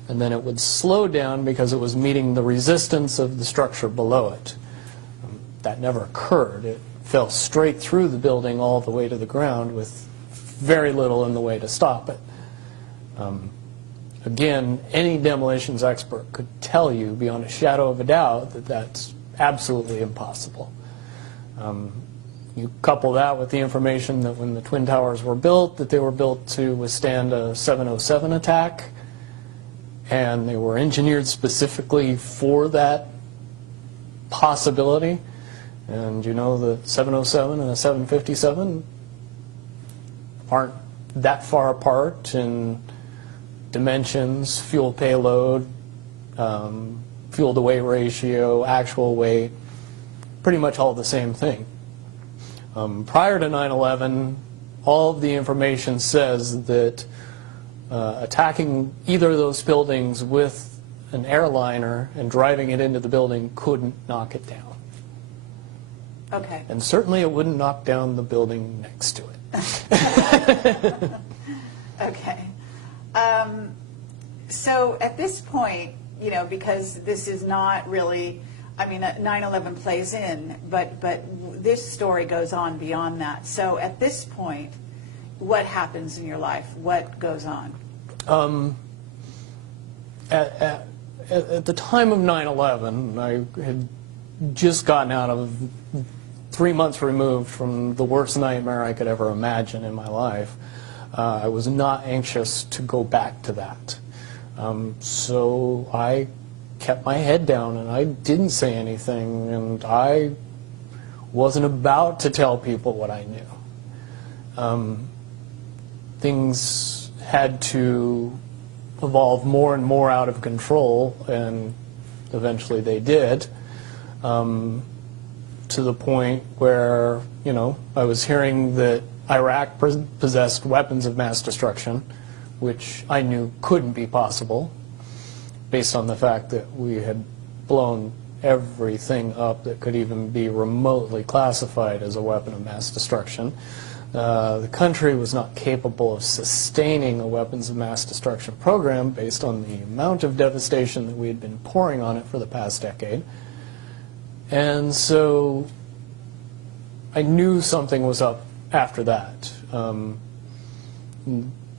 and then it would slow down because it was meeting the resistance of the structure below it. That never occurred. It fell straight through the building all the way to the ground with very little in the way to stop it. Again, any demolitions expert could tell you beyond a shadow of a doubt that that's absolutely impossible. You couple that with the information that when the Twin Towers were built, that they were built to withstand a 707 attack, and they were engineered specifically for that possibility. And you know the 707 and the 757 aren't that far apart in dimensions, fuel payload, fuel to weight ratio, actual weight, pretty much all the same thing. Prior to 9/11, all of the information says that attacking either of those buildings with an airliner and driving it into the building couldn't knock it down. Okay. And certainly it wouldn't knock down the building next to it. Okay. So at this point, you know, because this is not really, I mean, 9/11 plays in, but this story goes on beyond that. So at this point, what happens in your life? What goes on? At the time of 9/11, I had just gotten out of 3 months removed from the worst nightmare I could ever imagine in my life. I was not anxious to go back to that. So I kept my head down and I didn't say anything, and I wasn't about to tell people what I knew. Things had to evolve more and more out of control, and eventually they did, to the point where, you know, I was hearing that Iraq possessed weapons of mass destruction, which I knew couldn't be possible, based on the fact that we had blown everything up that could even be remotely classified as a weapon of mass destruction. The country was not capable of sustaining a weapons of mass destruction program based on the amount of devastation that we had been pouring on it for the past decade. And so I knew something was up after that.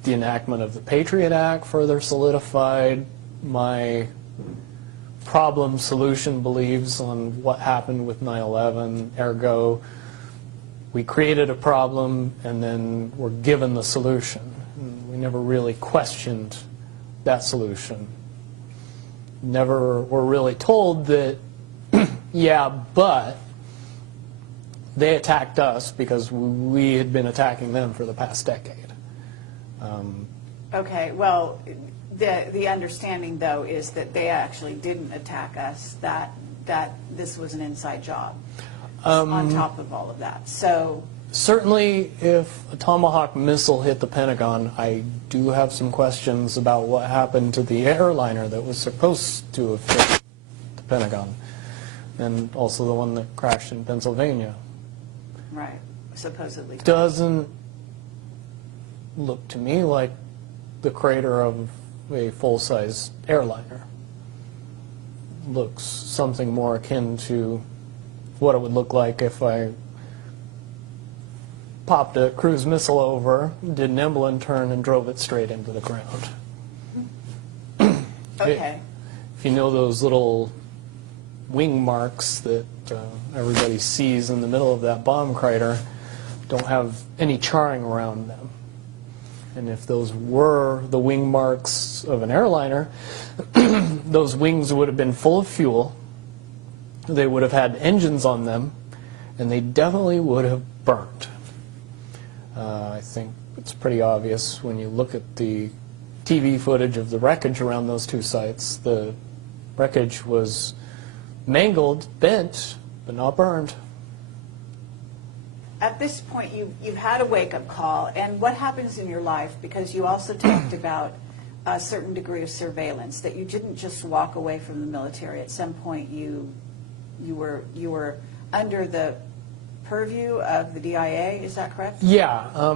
The enactment of the Patriot Act further solidified my problem-solution beliefs on what happened with 9/11. Ergo, we created a problem and then were given the solution. We never really questioned that solution. Never were really told that, yeah, but they attacked us because we had been attacking them for the past decade. Okay, well, the understanding, though, is that they actually didn't attack us, that this was an inside job on top of all of that. So certainly, if a Tomahawk missile hit the Pentagon, I do have some questions about what happened to the airliner that was supposed to have hit the Pentagon, and also the one that crashed in Pennsylvania. right, supposedly. Doesn't look to me like the crater of a full-size airliner. Looks something more akin to what it would look like if I popped a cruise missile over, did an Emblem turn, and drove it straight into the ground. Okay. If you know those little wing marks that everybody sees in the middle of that bomb crater, don't have any charring around them. And if those were the wing marks of an airliner, those wings would have been full of fuel, they would have had engines on them, and they definitely would have burnt. I think it's pretty obvious when you look at the TV footage of the wreckage around those two sites. The wreckage was mangled, bent, but not burned. At this point, you've had a wake-up call, and what happens in your life, because you also talked about a certain degree of surveillance, that you didn't just walk away from the military. At some point, you were under the purview of the DIA, is that correct? Yeah.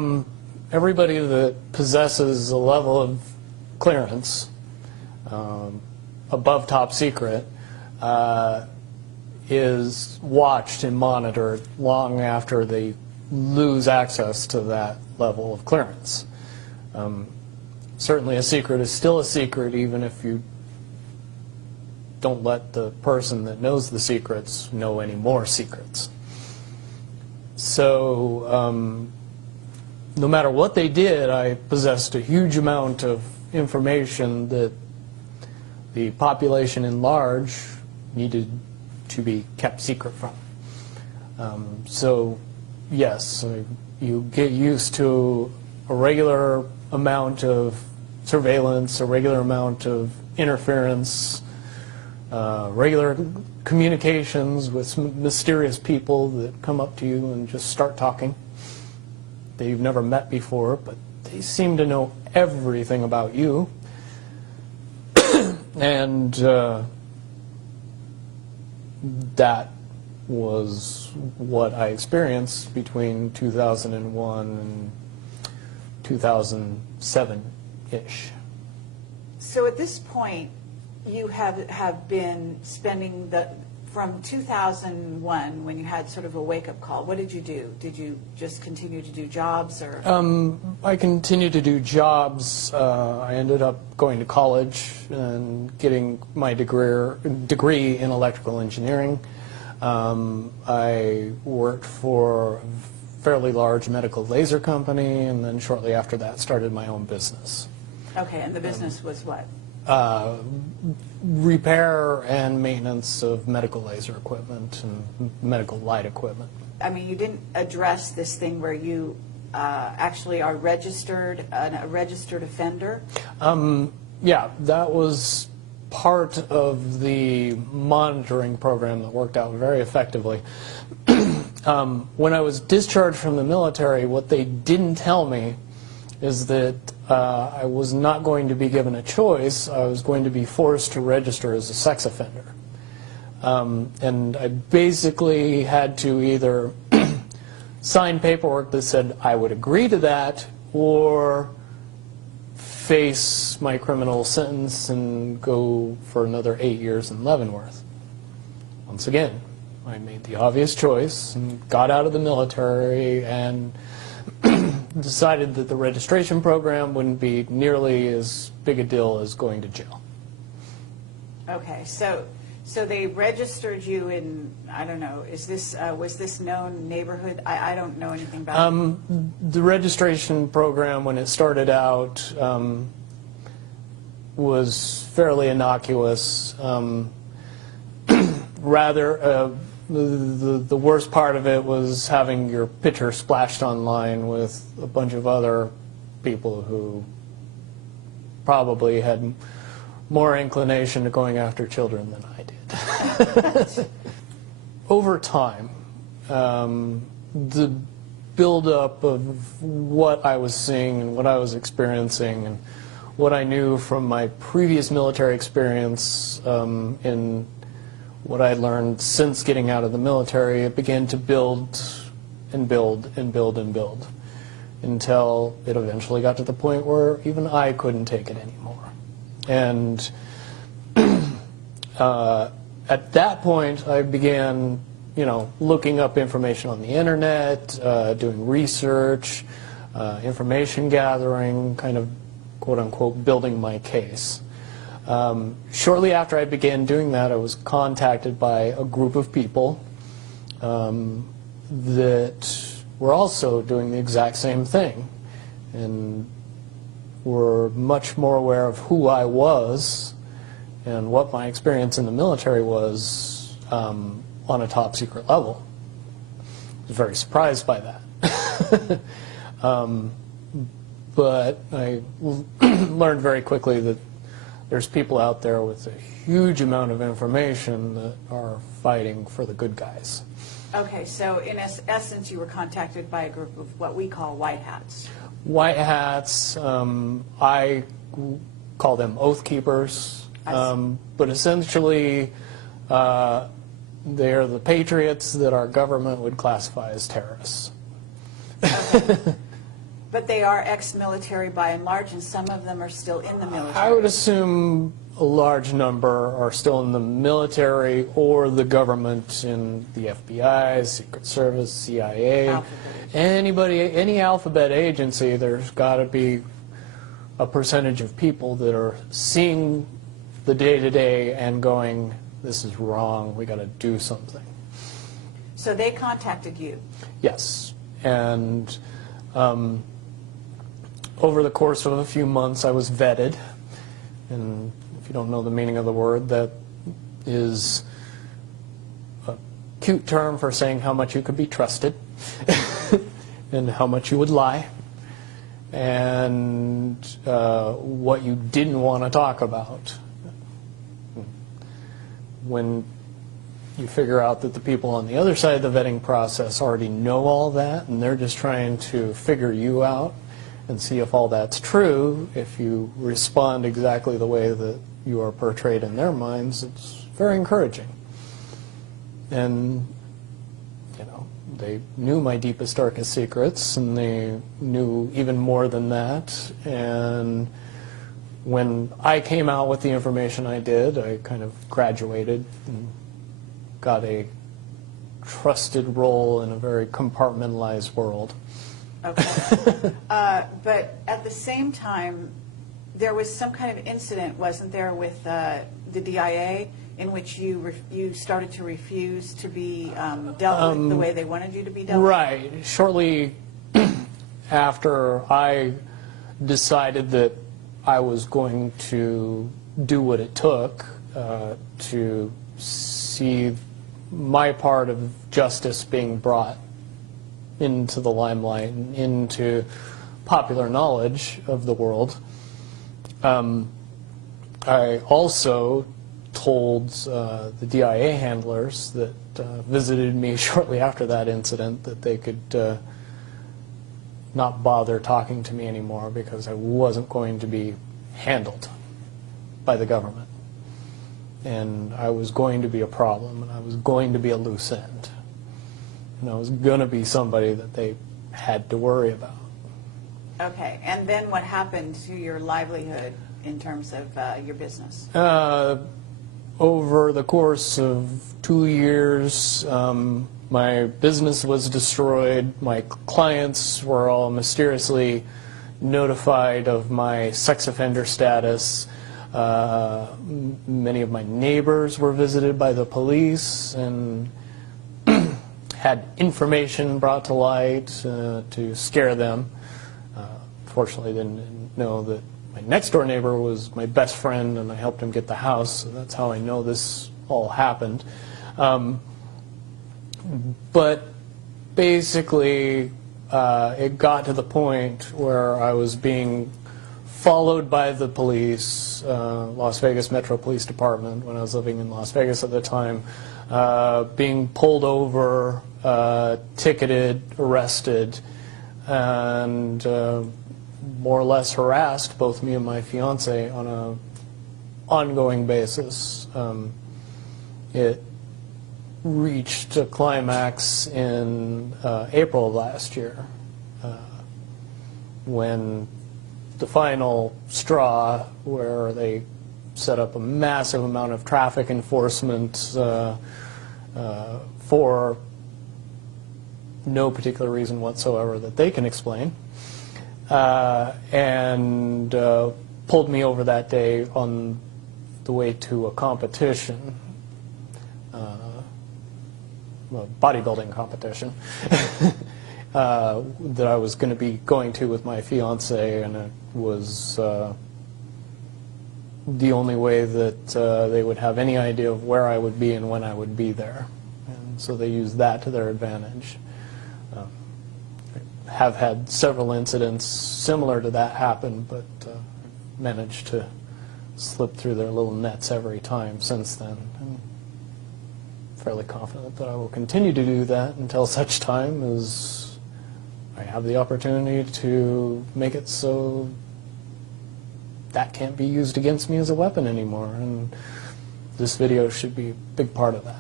Everybody that possesses a level of clearance above top secret is watched and monitored long after they lose access to that level of clearance. Certainly a secret is still a secret, even if you don't let the person that knows the secrets know any more secrets. So no matter what they did, I possessed a huge amount of information that the population in large needed to be kept secret from. So yes, you get used to a regular amount of surveillance, a regular amount of interference, regular communications with some mysterious people that come up to you and just start talking that you've never met before, but they seem to know everything about you. And that was what I experienced between 2001 and 2007-ish. So at this point, you have been spending from 2001, when you had sort of a wake-up call, what did you do? Did you just continue to do jobs, or? I continued to do jobs. I ended up going to college and getting my degree in electrical engineering. I worked for a fairly large medical laser company, and then shortly after that started my own business. Okay, and the business was what? Repair and maintenance of medical laser equipment and medical light equipment. I mean, you didn't address this thing where you actually are a registered offender? Yeah, that was part of the monitoring program that worked out very effectively. When I was discharged from the military, what they didn't tell me is that I was not going to be given a choice. I was going to be forced to register as a sex offender. And I basically had to either sign paperwork that said I would agree to that, or face my criminal sentence and go for another 8 years in Leavenworth. Once again, I made the obvious choice and got out of the military and decided that the registration program wouldn't be nearly as big a deal as going to jail. Okay, so they registered you in, I don't know, was this known neighborhood? I don't know anything about it. The registration program, when it started out, was fairly innocuous. The worst part of it was having your picture splashed online with a bunch of other people who probably had more inclination to going after children than I did. Over time, the buildup of what I was seeing and what I was experiencing and what I knew from my previous military experience in what I had learned since getting out of the military, it began to build and build and build and build until it eventually got to the point where even I couldn't take it anymore. And at that point, I began, looking up information on the internet, doing research, information gathering, kind of quote-unquote building my case. Shortly after I began doing that, I was contacted by a group of people that were also doing the exact same thing and were much more aware of who I was and what my experience in the military was on a top secret level. I was very surprised by that. But I learned very quickly that there's people out there with a huge amount of information that are fighting for the good guys. Okay, so in essence, you were contacted by a group of what we call white hats. White hats, I call them oath keepers, but essentially they're the patriots that our government would classify as terrorists. Okay. But they are ex-military by and large, and some of them are still in the military. I would assume a large number are still in the military or the government, in the FBI, Secret Service, CIA, any alphabet agency. There's got to be a percentage of people that are seeing the day-to-day and going, this is wrong, we got to do something. So they contacted you? Yes, and over the course of a few months, I was vetted, and if you don't know the meaning of the word, that is cute term for saying how much you could be trusted and how much you would lie, and what you didn't want to talk about. When you figure out that the people on the other side of the vetting process already know all that, and they're just trying to figure you out and see if all that's true, if you respond exactly the way that you are portrayed in their minds, it's very encouraging. And, you know, they knew my deepest, darkest secrets, and they knew even more than that. And when I came out with the information I did, I kind of graduated and got a trusted role in a very compartmentalized world. Okay. But at the same time, there was some kind of incident, wasn't there, with the DIA, in which you started to refuse to be dealt with the way they wanted you to be dealt with? Right. Shortly after I decided that I was going to do what it took to see my part of justice being brought into the limelight and into popular knowledge of the world, I also told the DIA handlers that visited me shortly after that incident that they could not bother talking to me anymore because I wasn't going to be handled by the government. And I was going to be a problem, and I was going to be a loose end. And I was going to be somebody that they had to worry about. Okay, and then what happened to your livelihood in terms of your business? Over the course of 2 years, my business was destroyed. My clients were all mysteriously notified of my sex offender status. Many of my neighbors were visited by the police and had information brought to light to scare them. Fortunately, didn't know that my next door neighbor was my best friend, and I helped him get the house, so that's how I know this all happened. But basically, it got to the point where I was being followed by the police, Las Vegas Metro Police Department, when I was living in Las Vegas at the time, being pulled over, ticketed, arrested, and more or less harassed, both me and my fiance, on an ongoing basis. It reached a climax in April of last year, when the final straw, where they set up a massive amount of traffic enforcement for no particular reason whatsoever that they can explain, and pulled me over that day on the way to a competition, a bodybuilding competition, that I was going to be going to with my fiance, and it was the only way that they would have any idea of where I would be and when I would be there. And so they used that to their advantage. Have had several incidents similar to that happen, but managed to slip through their little nets every time since then. I'm fairly confident that I will continue to do that until such time as I have the opportunity to make it so that can't be used against me as a weapon anymore, and this video should be a big part of that.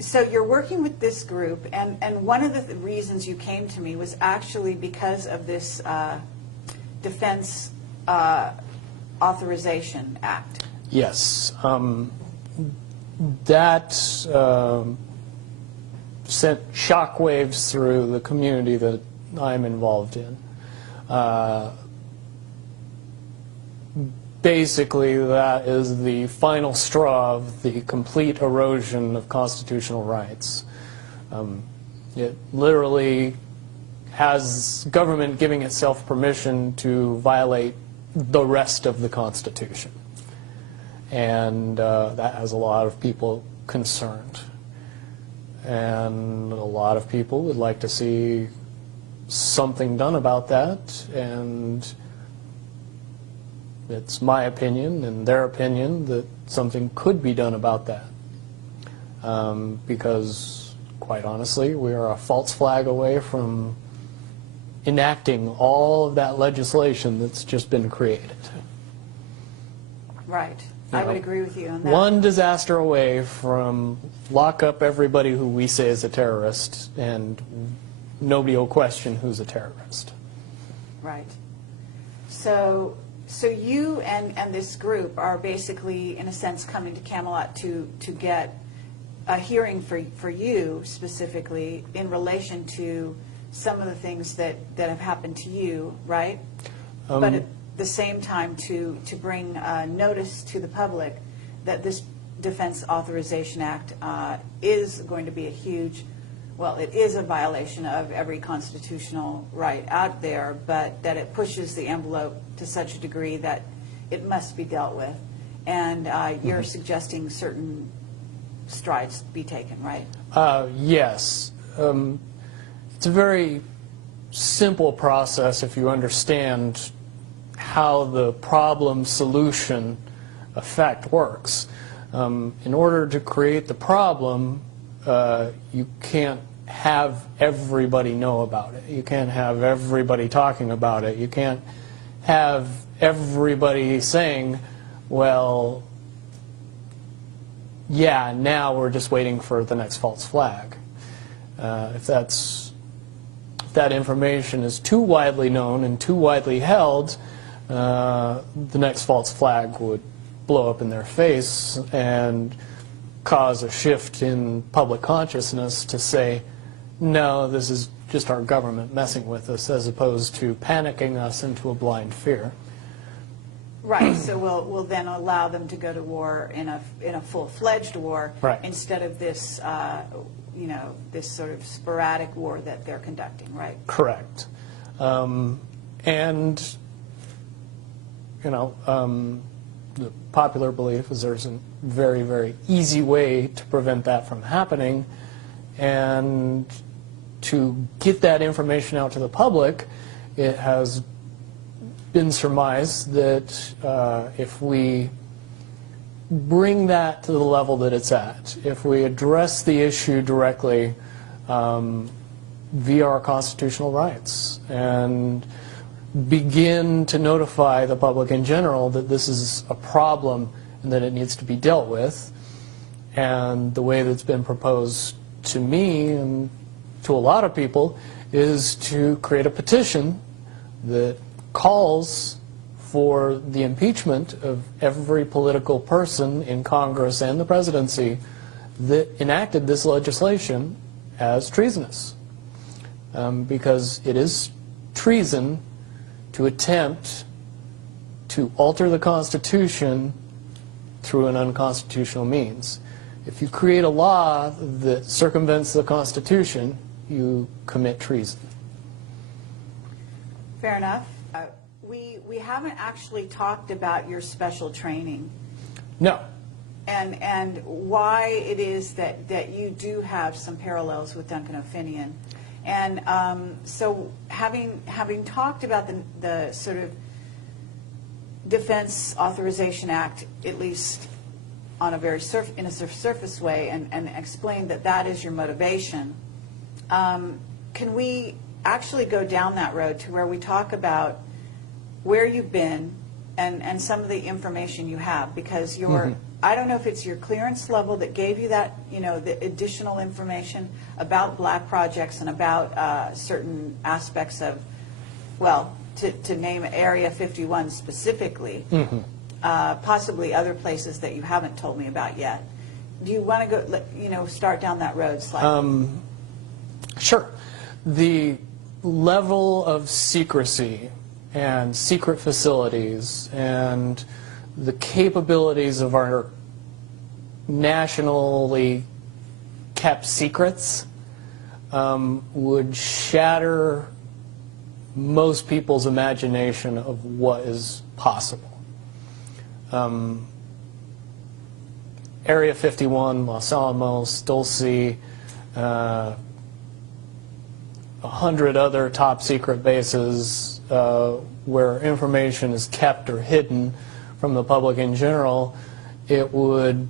So you're working with this group, and one of the reasons you came to me was actually because of this Defense Authorization Act. Yes. That sent shockwaves through the community that I'm involved in. Basically, that is the final straw of the complete erosion of constitutional rights. It literally has government giving itself permission to violate the rest of the Constitution. And that has a lot of people concerned. And a lot of people would like to see something done about that, and it's my opinion and their opinion that something could be done about that. Because, quite honestly, we are a false flag away from enacting all of that legislation that's just been created. Right. I would agree with you on that. One disaster away from lock up everybody who we say is a terrorist, and nobody will question who's a terrorist. Right. So you and this group are basically, in a sense, coming to Camelot to get a hearing for you specifically in relation to some of the things that have happened to you, right? But at the same time to bring notice to the public that this Defense Authorization Act is going to be a huge, well, it is a violation of every constitutional right out there, but that it pushes the envelope to such a degree that it must be dealt with. And you're suggesting certain strides be taken, right? Yes. It's a very simple process if you understand how the problem-solution effect works. In order to create the problem, you can't have everybody know about it. You can't have everybody talking about it. You can't have everybody saying, well, yeah, now we're just waiting for the next false flag. If that information is too widely known and too widely held, the next false flag would blow up in their face and cause a shift in public consciousness to say, no, this is just our government messing with us, as opposed to panicking us into a blind fear. Right. So we'll then allow them to go to war in a full-fledged war, right, instead of this this sort of sporadic war that they're conducting, right? Correct. And the popular belief is there's a very, very easy way to prevent that from happening, and to get that information out to the public, it has been surmised that if we bring that to the level that it's at, if we address the issue directly via our constitutional rights and begin to notify the public in general that this is a problem and that it needs to be dealt with, and the way that's been proposed to me and to a lot of people is to create a petition that calls for the impeachment of every political person in Congress and the presidency that enacted this legislation as treasonous. Because it is treason to attempt to alter the Constitution through an unconstitutional means. If you create a law that circumvents the Constitution, you commit treason. Fair enough. We haven't actually talked about your special training. No. And why it is that you do have some parallels with Duncan O'Finian. And so having talked about the sort of Defense Authorization Act, at least on a very surface way, and explained that is your motivation, can we actually go down that road to where we talk about where you've been and some of the information you have? Because your I don't know if it's your clearance level that gave you that, the additional information about black projects and about certain aspects of, well, to name Area 51 specifically, possibly other places that you haven't told me about yet. Do you want to go, start down that road slightly? Sure. The level of secrecy and secret facilities and the capabilities of our nationally kept secrets would shatter most people's imagination of what is possible. Area 51, Los Alamos, Dulce, 100 other top secret bases where information is kept or hidden from the public in general, it would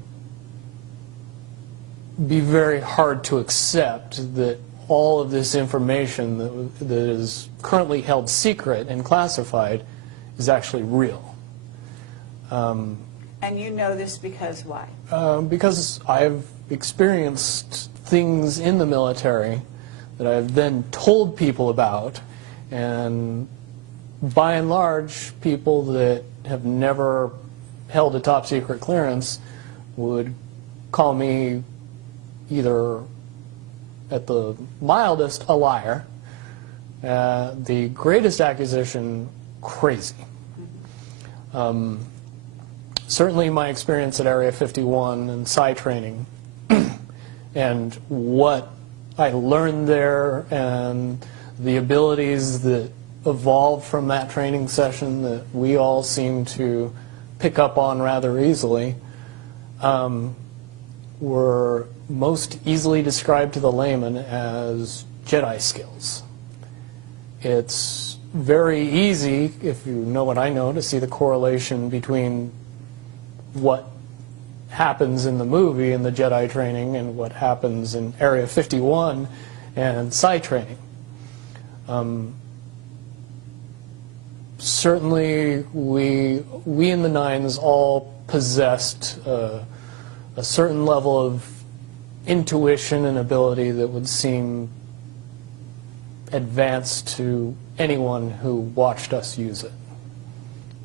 be very hard to accept that all of this information that is currently held secret and classified is actually real. And you know this because why? Because I've experienced things in the military that I've then told people about, and by and large, people that have never held a top secret clearance would call me either, at the mildest, a liar, the greatest accusation, crazy. Certainly my experience at Area 51 and PSY training and what I learned there and the abilities that evolved from that training session that we all seem to pick up on rather easily were most easily described to the layman as Jedi skills. It's very easy, if you know what I know, to see the correlation between what happens in the movie in the Jedi training and what happens in Area 51 and PSY training. Certainly we in the Nines all possessed a certain level of intuition and ability that would seem advanced to anyone who watched us use it.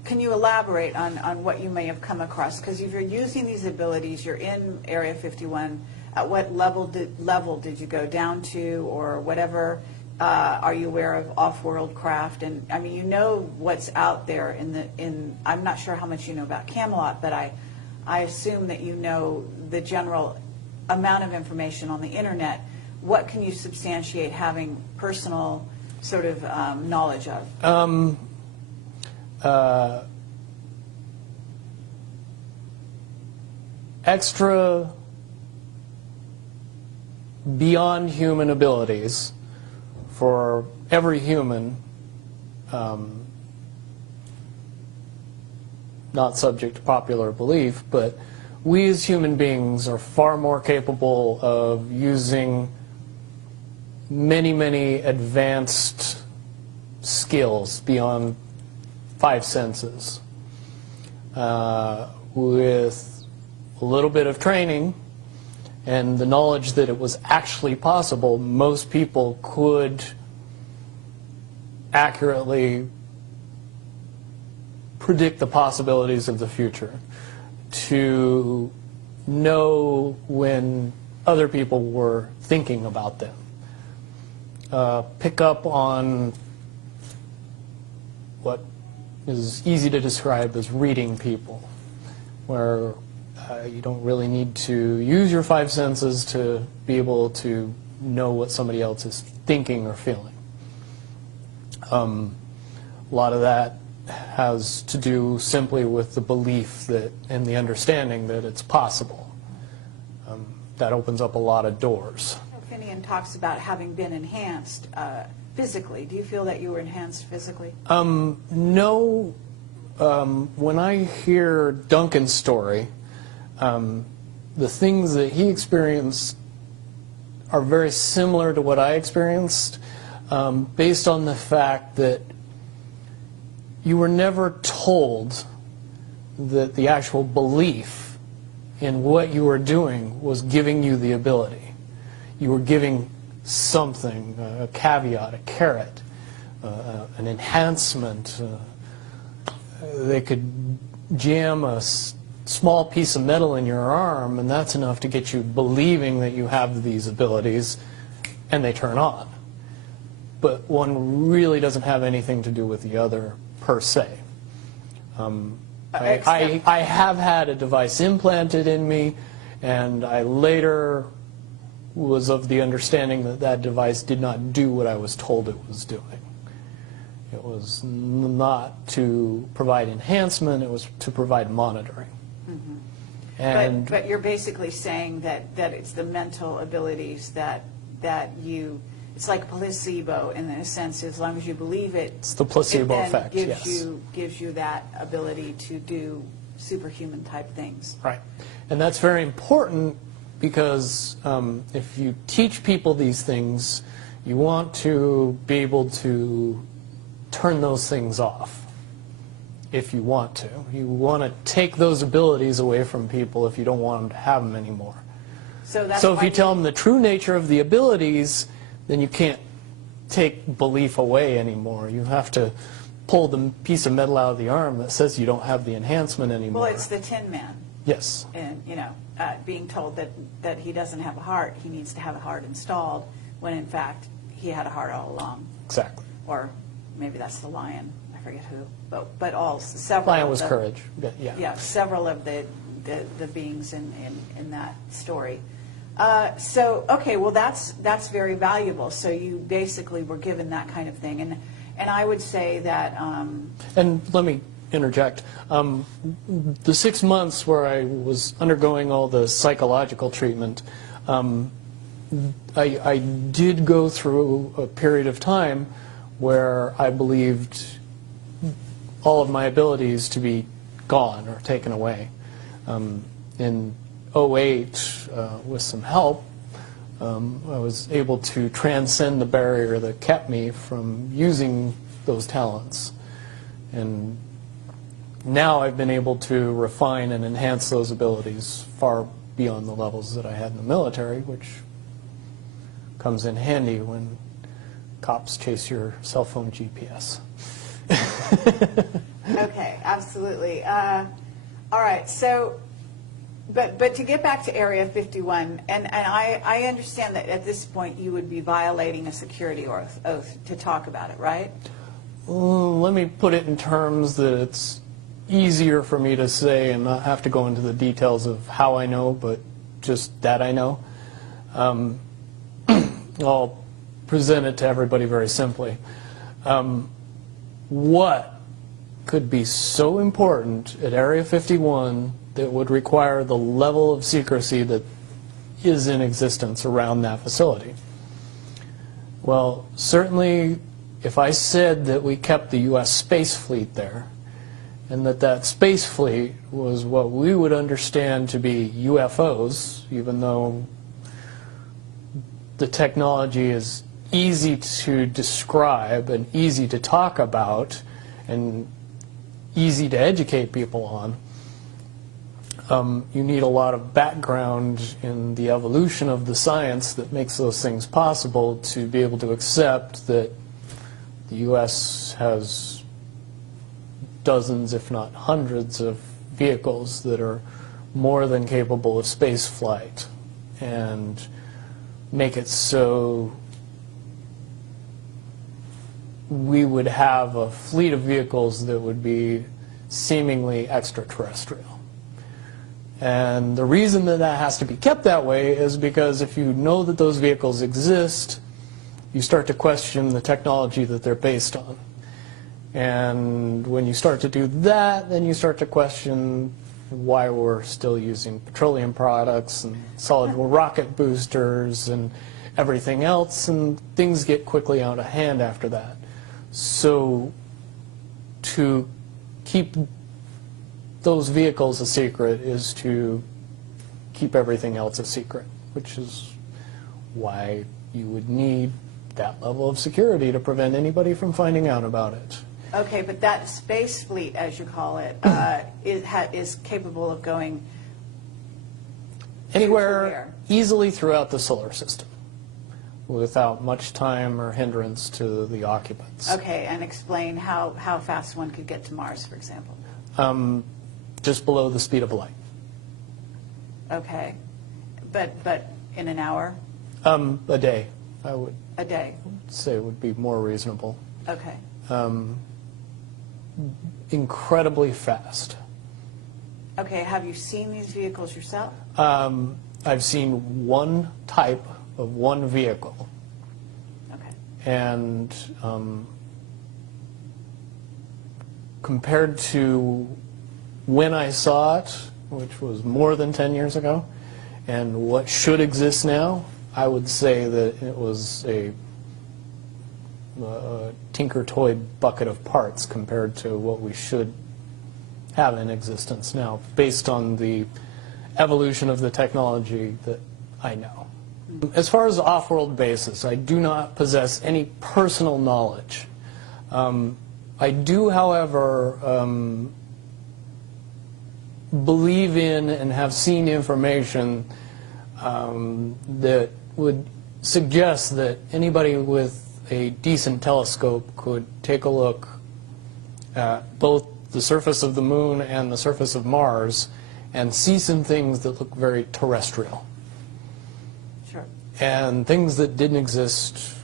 Can you elaborate on what you may have come across? Because if you're using these abilities, you're in Area 51, at what level did you go down to, or whatever? Are you aware of off-world craft? And I mean, you know what's out there in I'm not sure how much you know about Camelot, but I assume that you know the general amount of information on the internet. What can you substantiate having personal sort of knowledge of? Extra beyond human abilities for every human, not subject to popular belief, but we as human beings are far more capable of using many, many advanced skills beyond 5 senses. With a little bit of training and the knowledge that it was actually possible, most people could accurately predict the possibilities of the future, to know when other people were thinking about them, pick up on what is easy to describe as reading people, where you don't really need to use your 5 senses to be able to know what somebody else is thinking or feeling. A lot of that has to do simply with the belief that and the understanding that it's possible. That opens up a lot of doors. Finian talks about having been enhanced physically. Do you feel that you were enhanced physically? No. When I hear Duncan's story, the things that he experienced are very similar to what I experienced, based on the fact that you were never told that the actual belief in what you were doing was giving you the ability. You were giving something, a caveat, a carrot, an enhancement. They could jam a small piece of metal in your arm, and that's enough to get you believing that you have these abilities, and they turn on. But one really doesn't have anything to do with the other, per se. I have had a device implanted in me, and I later was of the understanding that that device did not do what I was told it was doing. It was not to provide enhancement, it was to provide monitoring. And But you're basically saying that it's the mental abilities that you, it's like placebo in a sense, as long as you believe it. it's the placebo it then effect, yes. gives you that ability to do superhuman type things. Right. And that's very important because if you teach people these things, you want to be able to turn those things off if you want to. You want to take those abilities away from people if you don't want them to have them anymore. So that's So if why you tell them the true nature of the abilities, then you can't take belief away anymore. You have to pull the piece of metal out of the arm that says you don't have the enhancement anymore. well, it's the Tin Man. Yes. And, being told that he doesn't have a heart, he needs to have a heart installed, when in fact, he had a heart all along. Exactly. Or maybe that's the lion, I forget who, but several. Lion of was the- courage. But yeah. Yeah, several of the beings in that story. So, okay, well, that's very valuable. So you basically were given that kind of thing. And I would say that, And let me interject. The 6 months where I was undergoing all the psychological treatment, I did go through a period of time where I believed all of my abilities to be gone or taken away. In '08, with some help, I was able to transcend the barrier that kept me from using those talents. And now I've been able to refine and enhance those abilities far beyond the levels that I had in the military, which comes in handy when cops chase your cell phone GPS. okay, absolutely. All right, so, but to get back to Area 51, and I understand that at this point you would be violating a security oath to talk about it, right? Let me put it in terms that it's easier for me to say and not have to go into the details of how I know, but just that I know. I'll present it to everybody very simply. What could be so important at Area 51 that would require the level of secrecy that is in existence around that facility? Well, certainly if I said that we kept the U.S. space fleet there, and that space fleet was what we would understand to be UFOs, even though the technology is easy to describe and easy to talk about and easy to educate people on, you need a lot of background in the evolution of the science that makes those things possible to be able to accept that the U.S. has dozens, if not hundreds, of vehicles that are more than capable of space flight, and make it so we would have a fleet of vehicles that would be seemingly extraterrestrial. And the reason that that has to be kept that way is because if you know that those vehicles exist, you start to question the technology that they're based on. And when you start to do that, then you start to question why we're still using petroleum products and solid rocket boosters and everything else, and things get quickly out of hand after that. So to keep those vehicles a secret is to keep everything else a secret, which is why you would need that level of security to prevent anybody from finding out about it. Okay, but that space fleet, as you call it, is capable of going anywhere where? easily throughout the solar system without much time or hindrance to the occupants. Okay, and explain how fast one could get to Mars, for example. Just below the speed of light. Okay, but in an hour? A day, I would A day? say would be more reasonable. Okay. Incredibly fast. Okay, have you seen these vehicles yourself? I've seen one type of one vehicle, Okay. and compared to when I saw it which was more than 10 years ago, and what should exist now, I would say that it was a tinker toy bucket of parts compared to what we should have in existence now, based on the evolution of the technology that I know. As far as off-world bases, I do not possess any personal knowledge. I do, however, believe in and have seen information that would suggest that anybody with a decent telescope could take a look at both the surface of the moon and the surface of Mars and see some things that look very terrestrial. Sure. And things that didn't exist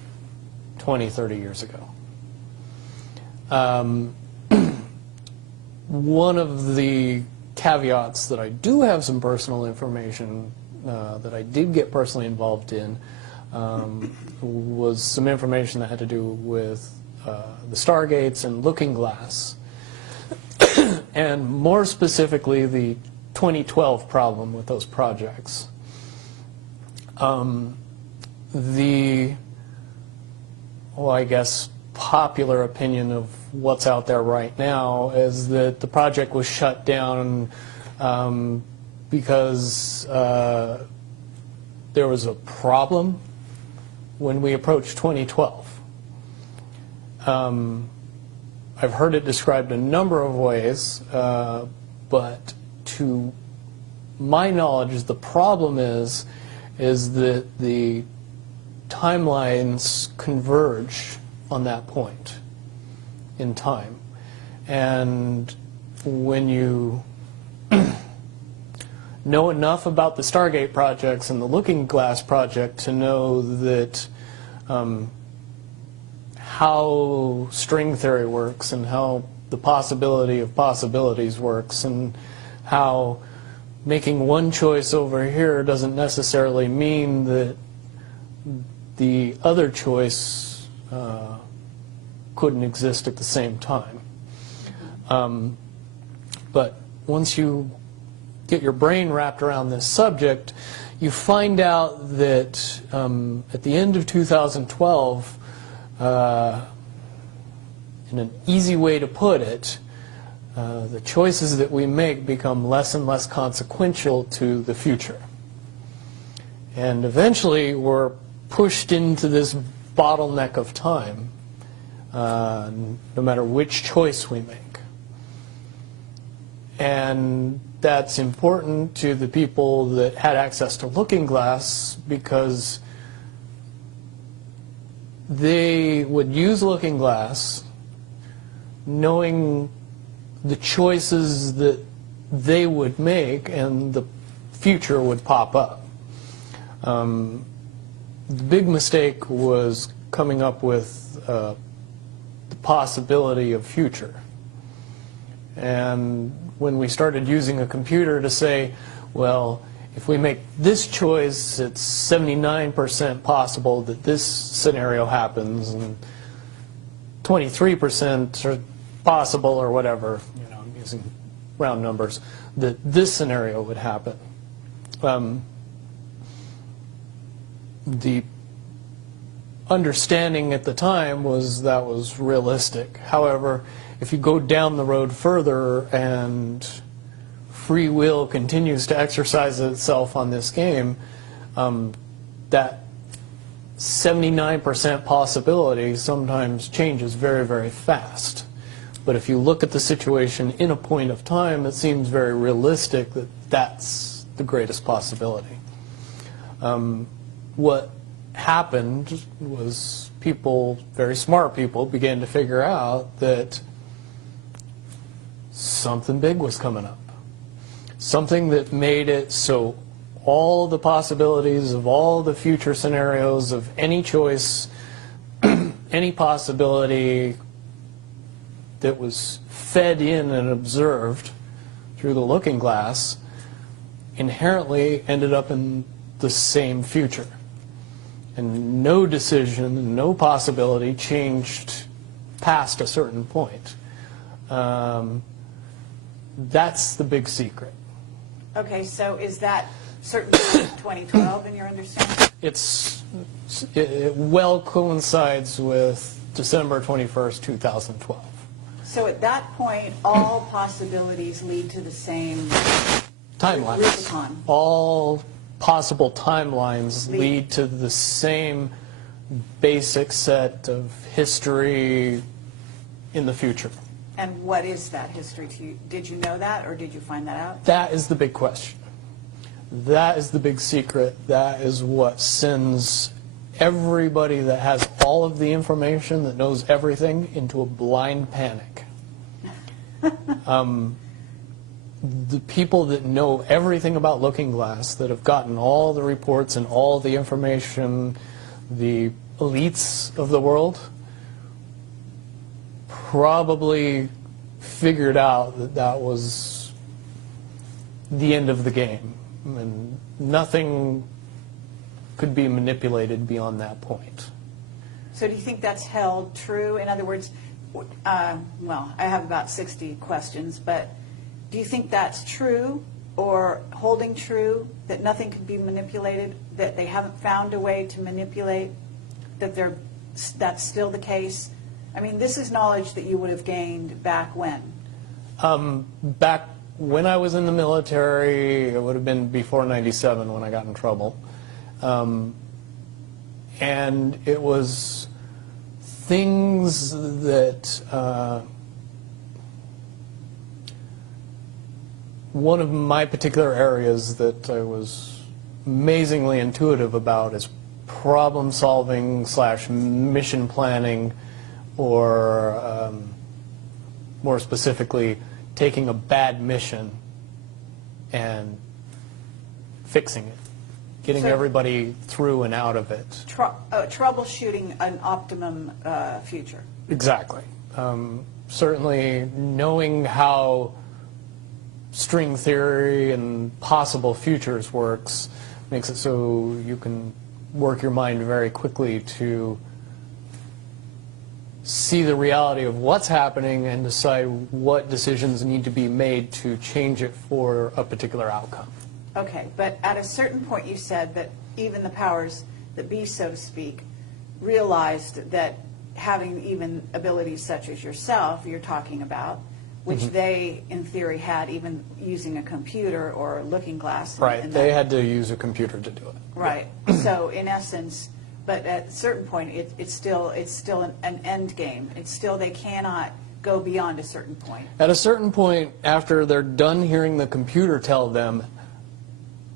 20, 30 years ago. One of the caveats that I do have some personal information that I did get personally involved in was some information that had to do with the Stargates and Looking Glass, and more specifically the 2012 problem with those projects. I guess, popular opinion of what's out there right now is that the project was shut down because there was a problem when we approached 2012. I've heard it described a number of ways, but to my knowledge, the problem is that the timelines converge on that point in time. And when you know enough about the Stargate projects and the Looking Glass project to know that how string theory works and how the possibility of possibilities works and how making one choice over here doesn't necessarily mean that the other choice couldn't exist at the same time. But once you get your brain wrapped around this subject, you find out that at the end of 2012, in an easy way to put it, the choices that we make become less and less consequential to the future. And eventually we're pushed into this bottleneck of time, no matter which choice we make. And that's important to the people that had access to Looking Glass, because they would use Looking Glass knowing the choices that they would make and the future would pop up. The big mistake was coming up with the possibility of future. And when we started using a computer to say, well, if we make this choice, it's 79% possible that this scenario happens, and 23% are possible, or whatever, you know, I'm using round numbers, that this scenario would happen. The understanding at the time was that was realistic. However, if you go down the road further and free will continues to exercise itself on this game, that 79% possibility sometimes changes very, very fast. But if you look at the situation in a point of time, it seems very realistic that that's the greatest possibility. What happened was people, very smart people, began to figure out that something big was coming up. Something that made it so all the possibilities of all the future scenarios of any choice, any possibility that was fed in and observed through the Looking Glass inherently ended up in the same future. And no decision, no possibility changed past a certain point. That's the big secret. Okay, so is that certainly 2012 in your understanding? It well coincides with December 21st, 2012. So at that point, all possibilities lead to the same Timelines. Rubicon. All possible timelines lead to the same basic set of history in the future. And what is that history to you? Did you know that, or did you find that out? That is the big question. That is the big secret. That is what sends everybody that has all of the information, that knows everything, into a blind panic. The people that know everything about Looking Glass, that have gotten all the reports and all the information, the elites of the world, probably figured out that that was the end of the game, and nothing could be manipulated beyond that point. So do you think that's held true? In other words, well, I have about 60 questions, but do you think that's true or holding true, that nothing can be manipulated, that they haven't found a way to manipulate, that that's still the case? I mean, this is knowledge that you would have gained back when? Back when I was in the military, it would have been before '97 when I got in trouble. And it was things that one of my particular areas that I was amazingly intuitive about is problem solving / mission planning, or more specifically, taking a bad mission and fixing it, getting So- everybody through and out of it. Troubleshooting an optimum future. Exactly. Certainly knowing how string theory and possible futures works makes it so you can work your mind very quickly to see the reality of what's happening and decide what decisions need to be made to change it for a particular outcome. Okay, but at a certain point you said that even the powers that be, so to speak, realized that having even abilities such as yourself, you're talking about, which they, in theory, had even using a computer or a looking glass. Right, and they that- had to use a computer to do it. Right, so in essence, but at a certain point, it's still an end game. It's still, they cannot go beyond a certain point. At a certain point, after they're done hearing the computer tell them,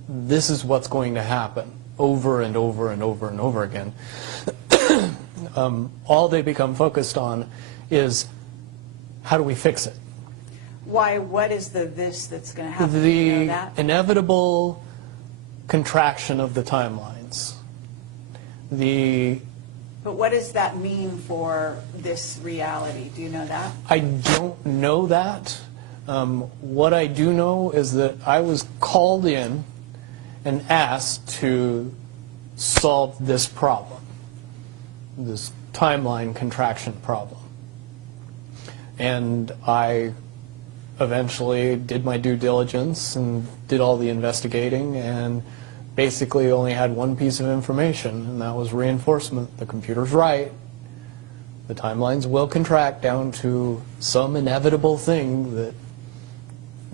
this is what's going to happen, over and over and over and over again, all they become focused on is, how do we fix it? Why, what is the this that's going to happen? Do you know The that? inevitable contraction of the timelines. But what does that mean for this reality? Do you know that? I don't know that. What I do know is that I was called in and asked to solve this problem, this timeline contraction problem. And I eventually did my due diligence and did all the investigating, and basically only had one piece of information, and that was reinforcement. The computer's right. The timelines will contract down to some inevitable thing that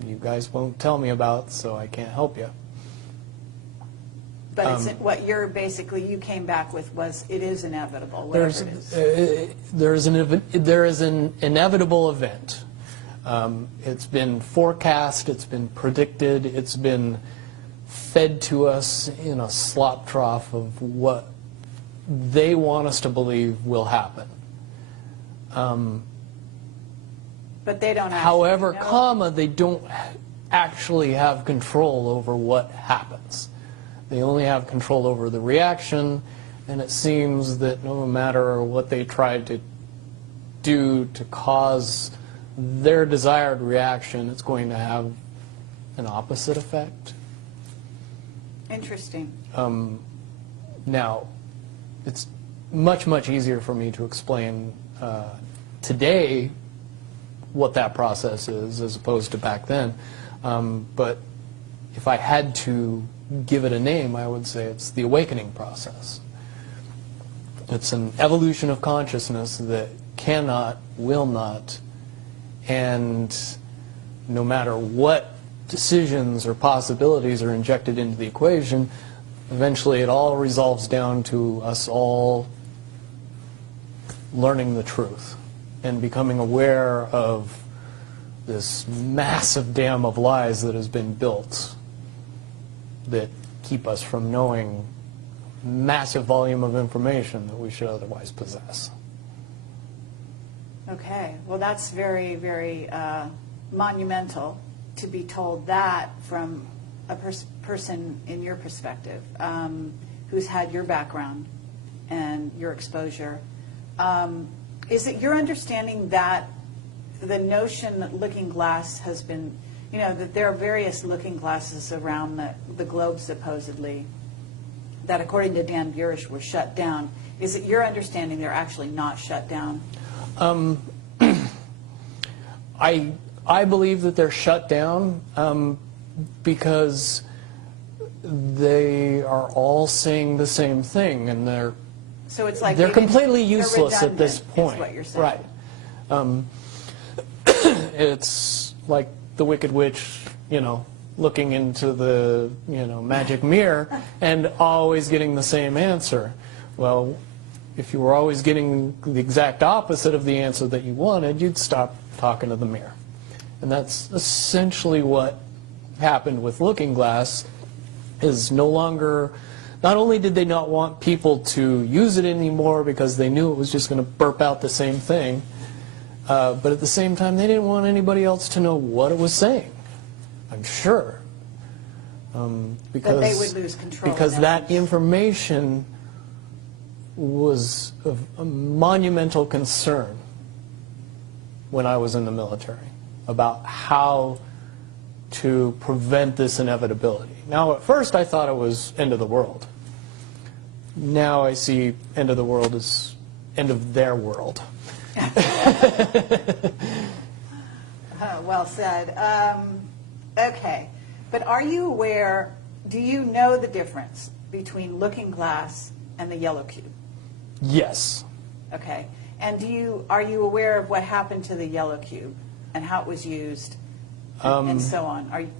you guys won't tell me about, so I can't help you. But it's, what you're basically, you came back with was, it is inevitable, whatever it is. There is an inevitable event. It's been forecast, it's been predicted, it's been fed to us in a slop trough of what they want us to believe will happen. But they don't actually However, know. they don't actually have control over what happens. They only have control over the reaction, and it seems that no matter what they try to do to cause their desired reaction, it's going to have an opposite effect. Interesting. Now, it's much, much easier for me to explain today what that process is as opposed to back then. But if I had to give it a name, I would say it's the awakening process. It's an evolution of consciousness that cannot, will not, and no matter what decisions or possibilities are injected into the equation, eventually it all resolves down to us all learning the truth and becoming aware of this massive dam of lies that has been built that keep us from knowing massive volume of information that we should otherwise possess. Okay, well, that's very, very monumental to be told that from a person in your perspective, who's had your background and your exposure. Is it your understanding that the notion that Looking Glass has been, you know, that there are various looking glasses around the globe supposedly, that according to Dan Burish were shut down. Is it your understanding they're actually not shut down? I believe that they're shut down because they are all saying the same thing, and So it's like they're maybe completely they're useless at this redundant, point. is what you're saying. Right. It's like the Wicked Witch, you know, looking into the, you know, magic mirror and always getting the same answer. Well, if you were always getting the exact opposite of the answer that you wanted, you'd stop talking to the mirror. And that's essentially what happened with Looking Glass, is no longer, not only did they not want people to use it anymore because they knew it was just going to burp out the same thing, but at the same time they didn't want anybody else to know what it was saying, I'm sure. Because, That they would lose control. because in that essence. information was of a monumental concern when I was in the military about how to prevent this inevitability. Now, at first I thought it was end of the world. Now I see end of the world as end of their world. Well said. Okay, but are you aware, do you know the difference between Looking Glass and the Yellow Cube? Yes. Okay, and are you aware of what happened to the Yellow Cube and how it was used and so on? Are you,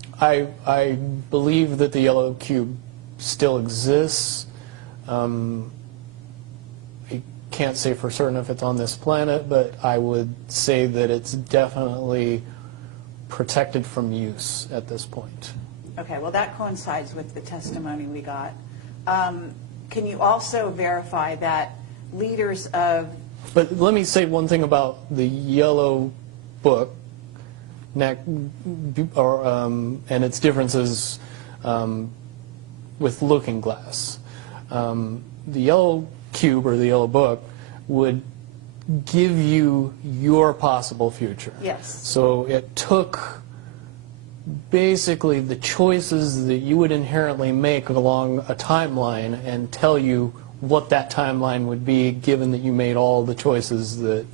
I believe that the Yellow Cube still exists. I can't say for certain if it's on this planet, but I would say that it's definitely protected from use at this point. okay, well, that coincides with the testimony we got. Can you also verify that leaders of... But let me say one thing about the Yellow Book and its differences with Looking Glass. The Yellow Cube, or the Yellow Book, would give you your possible future. Yes. So it took basically the choices that you would inherently make along a timeline and tell you what that timeline would be, given that you made all the choices that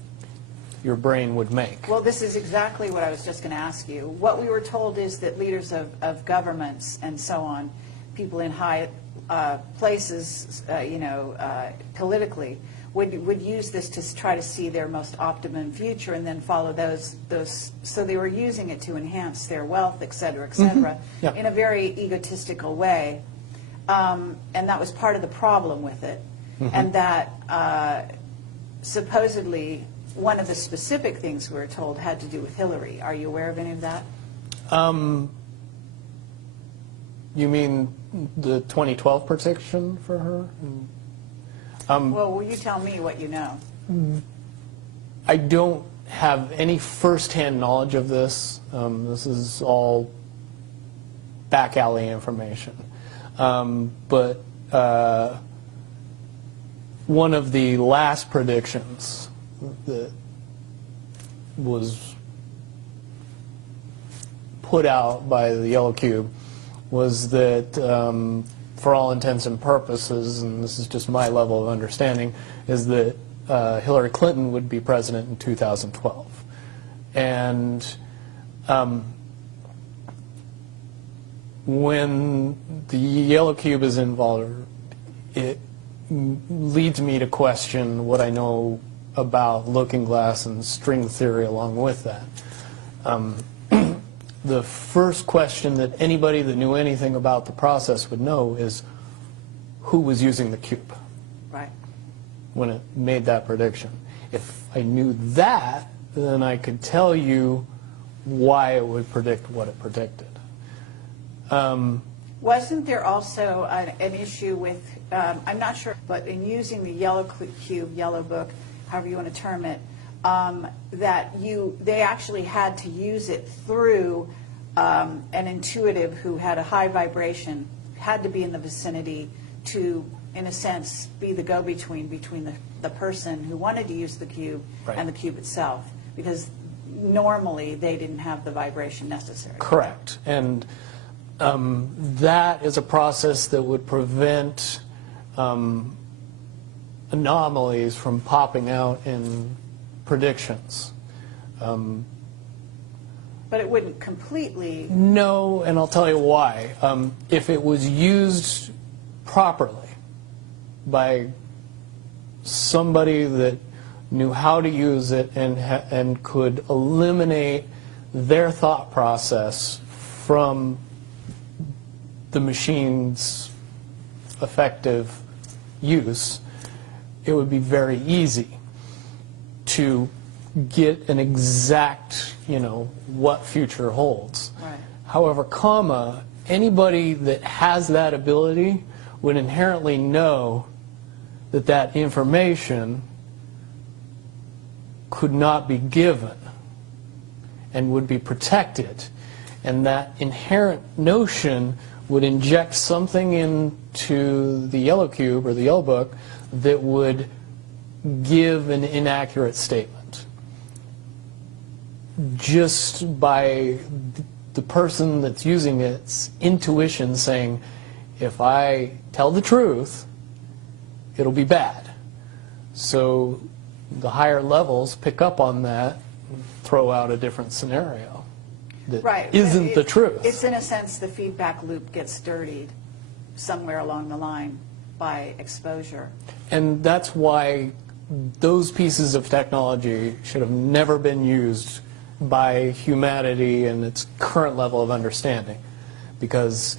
your brain would make. Well, this is exactly what I was just going to ask you. What we were told is that leaders of governments and so on, people in high places, politically, would use this to try to see their most optimum future and then follow those. So they were using it to enhance their wealth, et cetera, Yeah. in a very egotistical way. And that was part of the problem with it. And that supposedly one of the specific things we were told had to do with Hillary. Are you aware of any of that? You mean the 2012 prediction for her? Well, will you tell me what you know? I don't have any first-hand knowledge of this. This is all back alley information. But one of the last predictions that was put out by the Yellow Cube was that, for all intents and purposes, and this is just my level of understanding, is that Hillary Clinton would be president in 2012. And when the yellow cube is involved, it leads me to question what I know about looking glass and string theory along with that. The first question that anybody that knew anything about the process would know is who was using the cube Right. when it made that prediction. If I knew that, then I could tell you why it would predict what it predicted. Wasn't there also an issue with, I'm not sure, but in using the yellow cube, yellow book, however you want to term it, that they actually had to use it through an intuitive who had a high vibration, had to be in the vicinity to, in a sense, be the go-between between the person who wanted to use the cube Right. and the cube itself, because normally they didn't have the vibration necessary. Correct. And that is a process that would prevent anomalies from popping out in predictions. But it wouldn't completely. No, and I'll tell you why. If it was used properly by somebody that knew how to use it and could eliminate their thought process from the machine's effective use, it would be very easy to get an exact, what future holds. Right. However, anybody that has that ability would inherently know that that information could not be given and would be protected. And that inherent notion would inject something into the yellow cube or the yellow book that would give an inaccurate statement. Just by the person that's using its intuition saying, if I tell the truth, it'll be bad. So the higher levels pick up on that and throw out a different scenario that Right. isn't the truth. It's in a sense the feedback loop gets dirtied somewhere along the line by exposure. And that's why those pieces of technology should have never been used by humanity in its current level of understanding. Because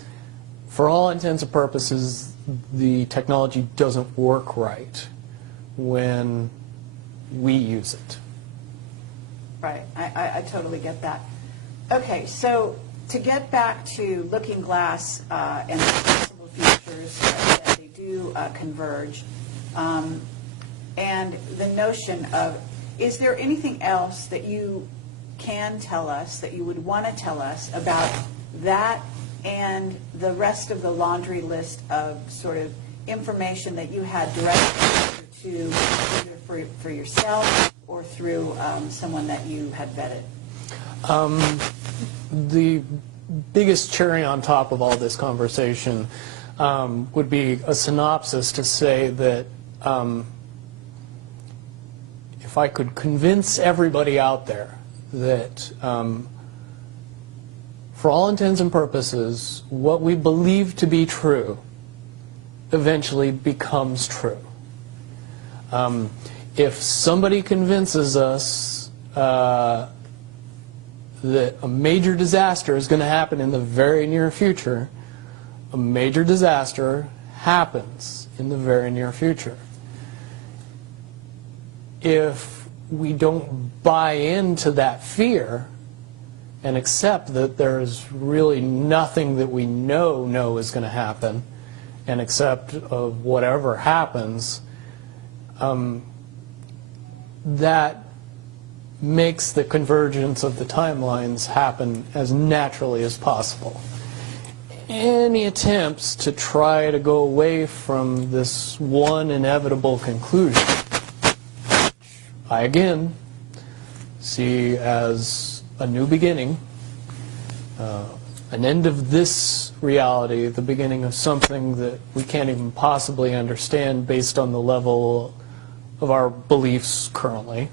for all intents and purposes, the technology doesn't work right when we use it. Right, I totally get that. Okay, so to get back to Looking Glass and the possible futures that they do converge, and the notion of, is there anything else that you can tell us, that you would want to tell us about that and the rest of the laundry list of sort of information that you had direct to either for yourself or through someone that you had vetted? The biggest cherry on top of all this conversation would be a synopsis to say that if I could convince everybody out there that for all intents and purposes, what we believe to be true eventually becomes true. If somebody convinces us that a major disaster is going to happen in the very near future, a major disaster happens in the very near future. If we don't buy into that fear and accept that there's really nothing that we know is going to happen, and accept of whatever happens, that makes the convergence of the timelines happen as naturally as possible. Any attempts to try to go away from this one inevitable conclusion, I again see as a new beginning, an end of this reality, the beginning of something that we can't even possibly understand based on the level of our beliefs currently.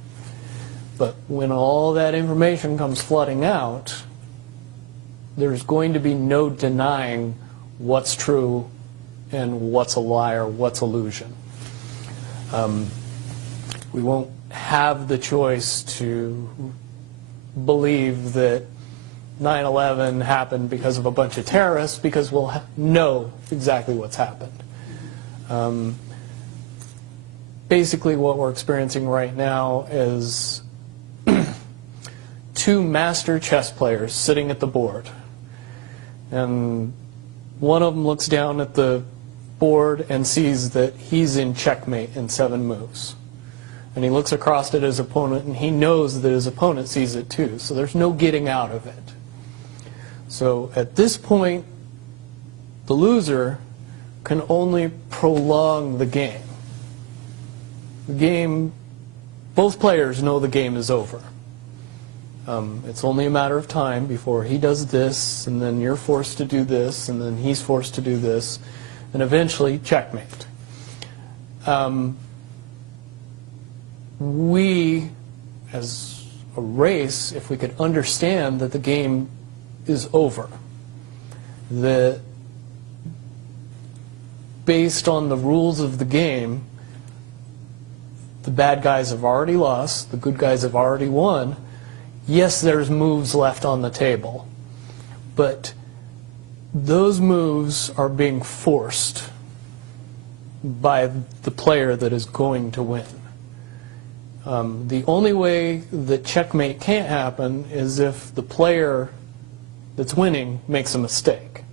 But when all that information comes flooding out, there's going to be no denying what's true and what's a lie or what's illusion. We won't have the choice to believe that 9/11 happened because of a bunch of terrorists, because we'll know exactly what's happened. Basically what we're experiencing right now is two master chess players sitting at the board. And one of them looks down at the board and sees that he's in checkmate in 7 moves. And he looks across at his opponent and he knows that his opponent sees it too. So there's no getting out of it. So at this point, the loser can only prolong the game. The game, both players know the game is over. It's only a matter of time before he does this, and then you're forced to do this, and then he's forced to do this, and eventually checkmate. We, as a race, if we could understand that the game is over, that based on the rules of the game, the bad guys have already lost, the good guys have already won. Yes, there's moves left on the table, but those moves are being forced by the player that is going to win. The only way that checkmate can't happen is if the player that's winning makes a mistake.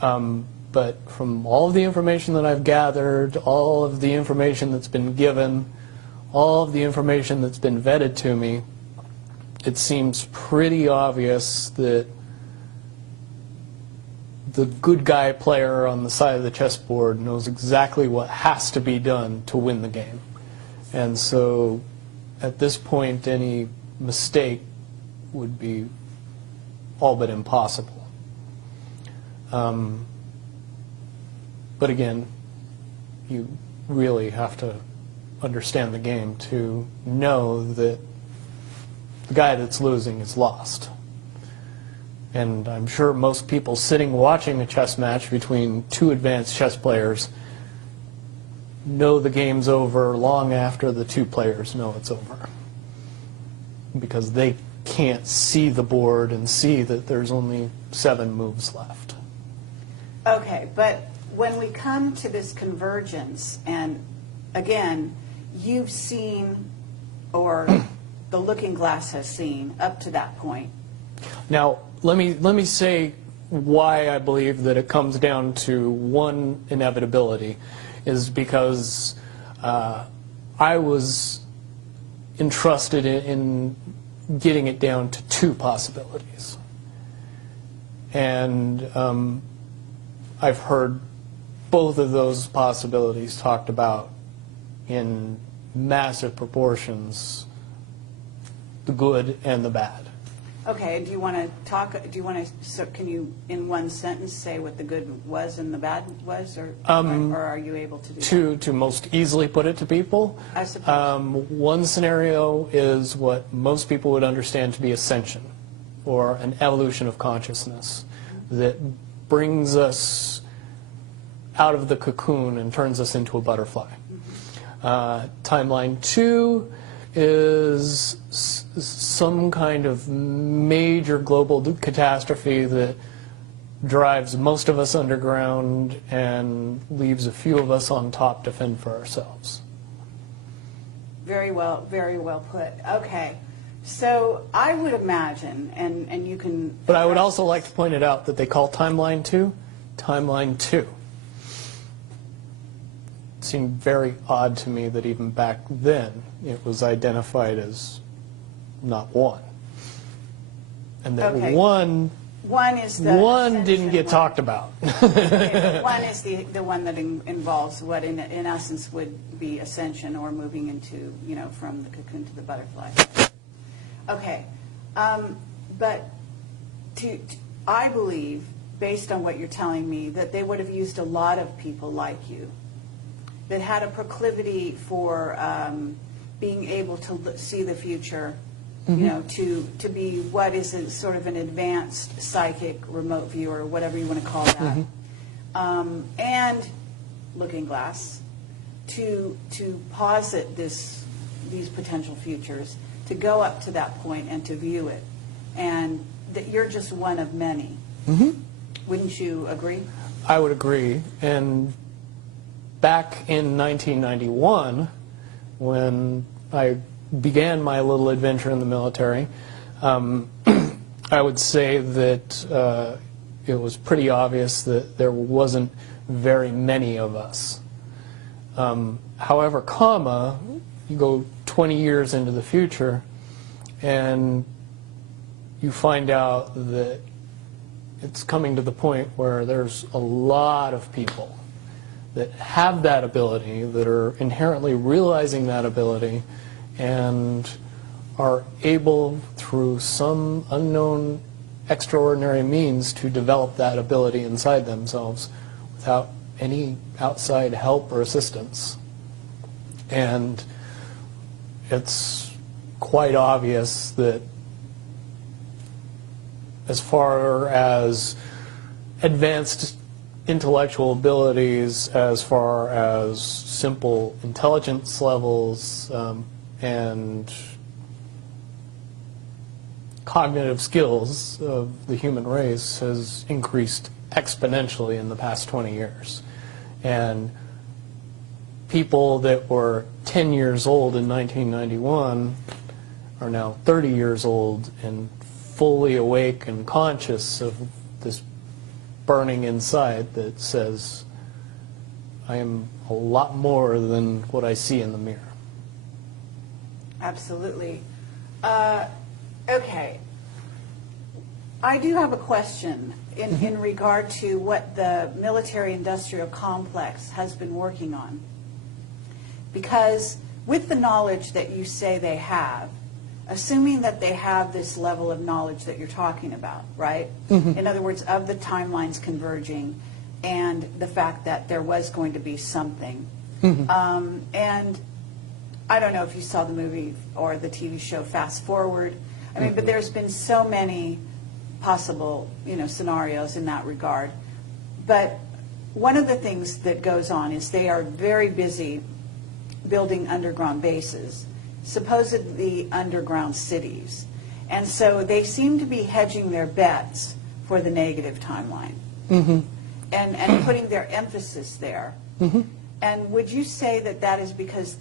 But from all of the information that I've gathered, all of the information that's been given, all of the information that's been vetted to me, it seems pretty obvious that the good guy player on the side of the chessboard knows exactly what has to be done to win the game. And so at this point, any mistake would be all but impossible. But again, you really have to understand the game to know that the guy that's losing is lost. And I'm sure most people sitting watching a chess match between two advanced chess players know the game's over long after the two players know it's over, because they can't see the board and see that there's only 7 moves left. Okay, but when we come to this convergence, and again, you've seen, or the looking glass has seen, up to that point. Now, let me say why I believe that it comes down to one inevitability, is because I was entrusted in getting it down to 2 possibilities. And I've heard both of those possibilities talked about in massive proportions, the good and the bad. Okay, do you want to talk, so can you, in one sentence, say what the good was and the bad was, or are you able to do that? To most easily put it to people, I suppose. one scenario is what most people would understand to be ascension, or an evolution of consciousness that brings us out of the cocoon and turns us into a butterfly. Timeline 2 is some kind of major global catastrophe that drives most of us underground and leaves a few of us on top to fend for ourselves. Very well put. Okay, so I would imagine, and you can... But I would also like to point it out that they call Timeline 2 Timeline 2. It seemed very odd to me that even back then it was identified as not 1. And that Okay. one is the didn't ascension get one. talked about. Okay, but 1 is the one that involves what in essence would be ascension, or moving into, from the cocoon to the butterfly. Okay, but I believe, based on what you're telling me, that they would have used a lot of people like you that had a proclivity for being able to see the future you know, to be what is a sort of an advanced psychic remote viewer, whatever you want to call that, and Looking Glass, to posit these potential futures, to go up to that point and to view it, and that you're just one of many. Wouldn't you agree? I would agree. And back in 1991, when I began my little adventure in the military, I would say that it was pretty obvious that there wasn't very many of us. However, you go 20 years into the future and you find out that it's coming to the point where there's a lot of people that have that ability, that are inherently realizing that ability, and are able, through some unknown extraordinary means, to develop that ability inside themselves without any outside help or assistance. And it's quite obvious that as far as advanced intellectual abilities, as far as simple intelligence levels, and cognitive skills of the human race has increased exponentially in the past 20 years. And people that were 10 years old in 1991 are now 30 years old and fully awake and conscious of this burning inside that says, I am a lot more than what I see in the mirror. Absolutely. Okay. I do have a question in regard to what the military-industrial complex has been working on. Because with the knowledge that you say they have, assuming that they have this level of knowledge that you're talking about, right? In other words, of the timelines converging and the fact that there was going to be something. And I don't know if you saw the movie or the TV show Fast Forward. I mean, but there's been so many possible, scenarios in that regard. But one of the things that goes on is they are very busy building underground bases, supposedly underground cities. And so they seem to be hedging their bets for the negative timeline and putting their emphasis there. And would you say that that is because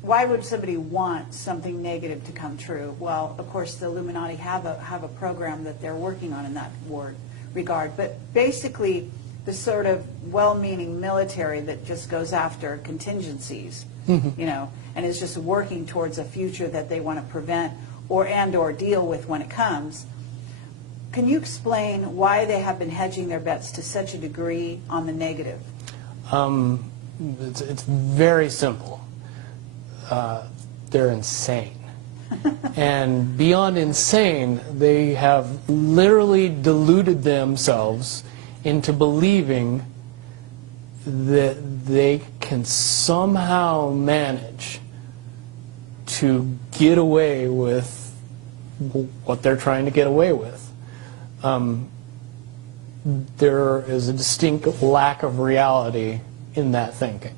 why would somebody want something negative to come true? Well, of course, the Illuminati have a program that they're working on in that regard. But basically, the sort of well-meaning military that just goes after contingencies, and is just working towards a future that they want to prevent or deal with when it comes. Can you explain why they have been hedging their bets to such a degree on the negative? It's very simple. They're insane. And beyond insane, they have literally deluded themselves into believing that they can somehow manage to get away with what they're trying to get away with. There is a distinct lack of reality in that thinking.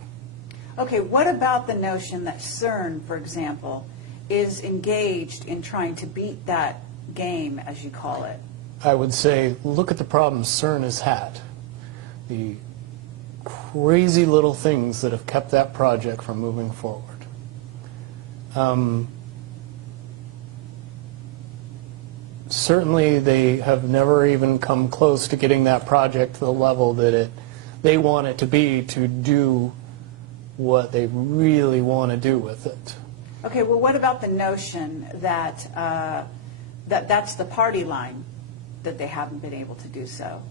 Okay, what about the notion that CERN, for example, is engaged in trying to beat that game, as you call it? I would say, look at the problems CERN has had. The crazy little things that have kept that project from moving forward. Certainly they have never even come close to getting that project to the level that they want it to be to do what they really want to do with it. Okay, well, what about the notion that that's the party line, that they haven't been able to do so?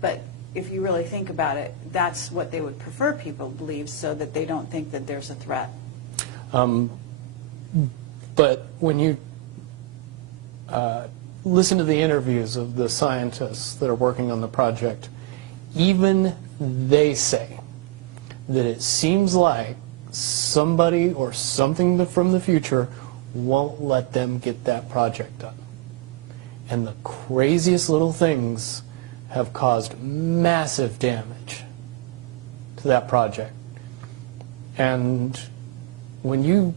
But if you really think about it, that's what they would prefer people believe, so that they don't think that there's a threat. But when you listen to the interviews of the scientists that are working on the project, even they say that it seems like somebody or something from the future won't let them get that project done. And the craziest little things have caused massive damage to that project. And when you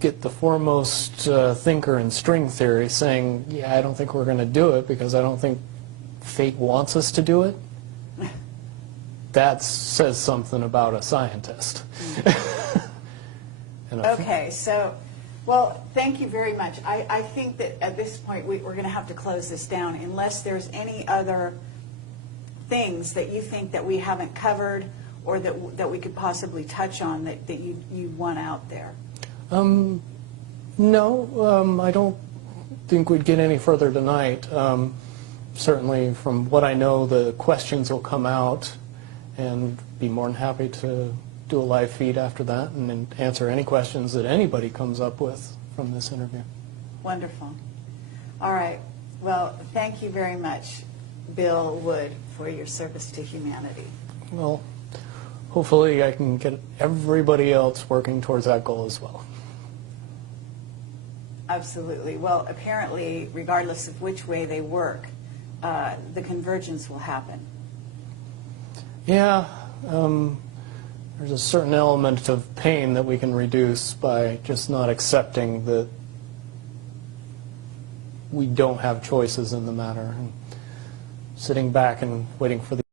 get the foremost thinker in string theory saying, yeah, I don't think we're going to do it because I don't think fate wants us to do it, that says something about a scientist. And Okay, so, well, thank you very much. I think that at this point we're going to have to close this down unless there's any other things that you think that we haven't covered or that we could possibly touch on that you want out there. No, I don't think we'd get any further tonight. Certainly, from what I know, the questions will come out, and be more than happy to do a live feed after that and answer any questions that anybody comes up with from this interview. Wonderful. All right. Well, thank you very much, Bill Wood, for your service to humanity. Well, hopefully I can get everybody else working towards that goal as well. Absolutely. Well, apparently, regardless of which way they work, the convergence will happen. Yeah, there's a certain element of pain that we can reduce by just not accepting that we don't have choices in the matter, and sitting back and waiting for the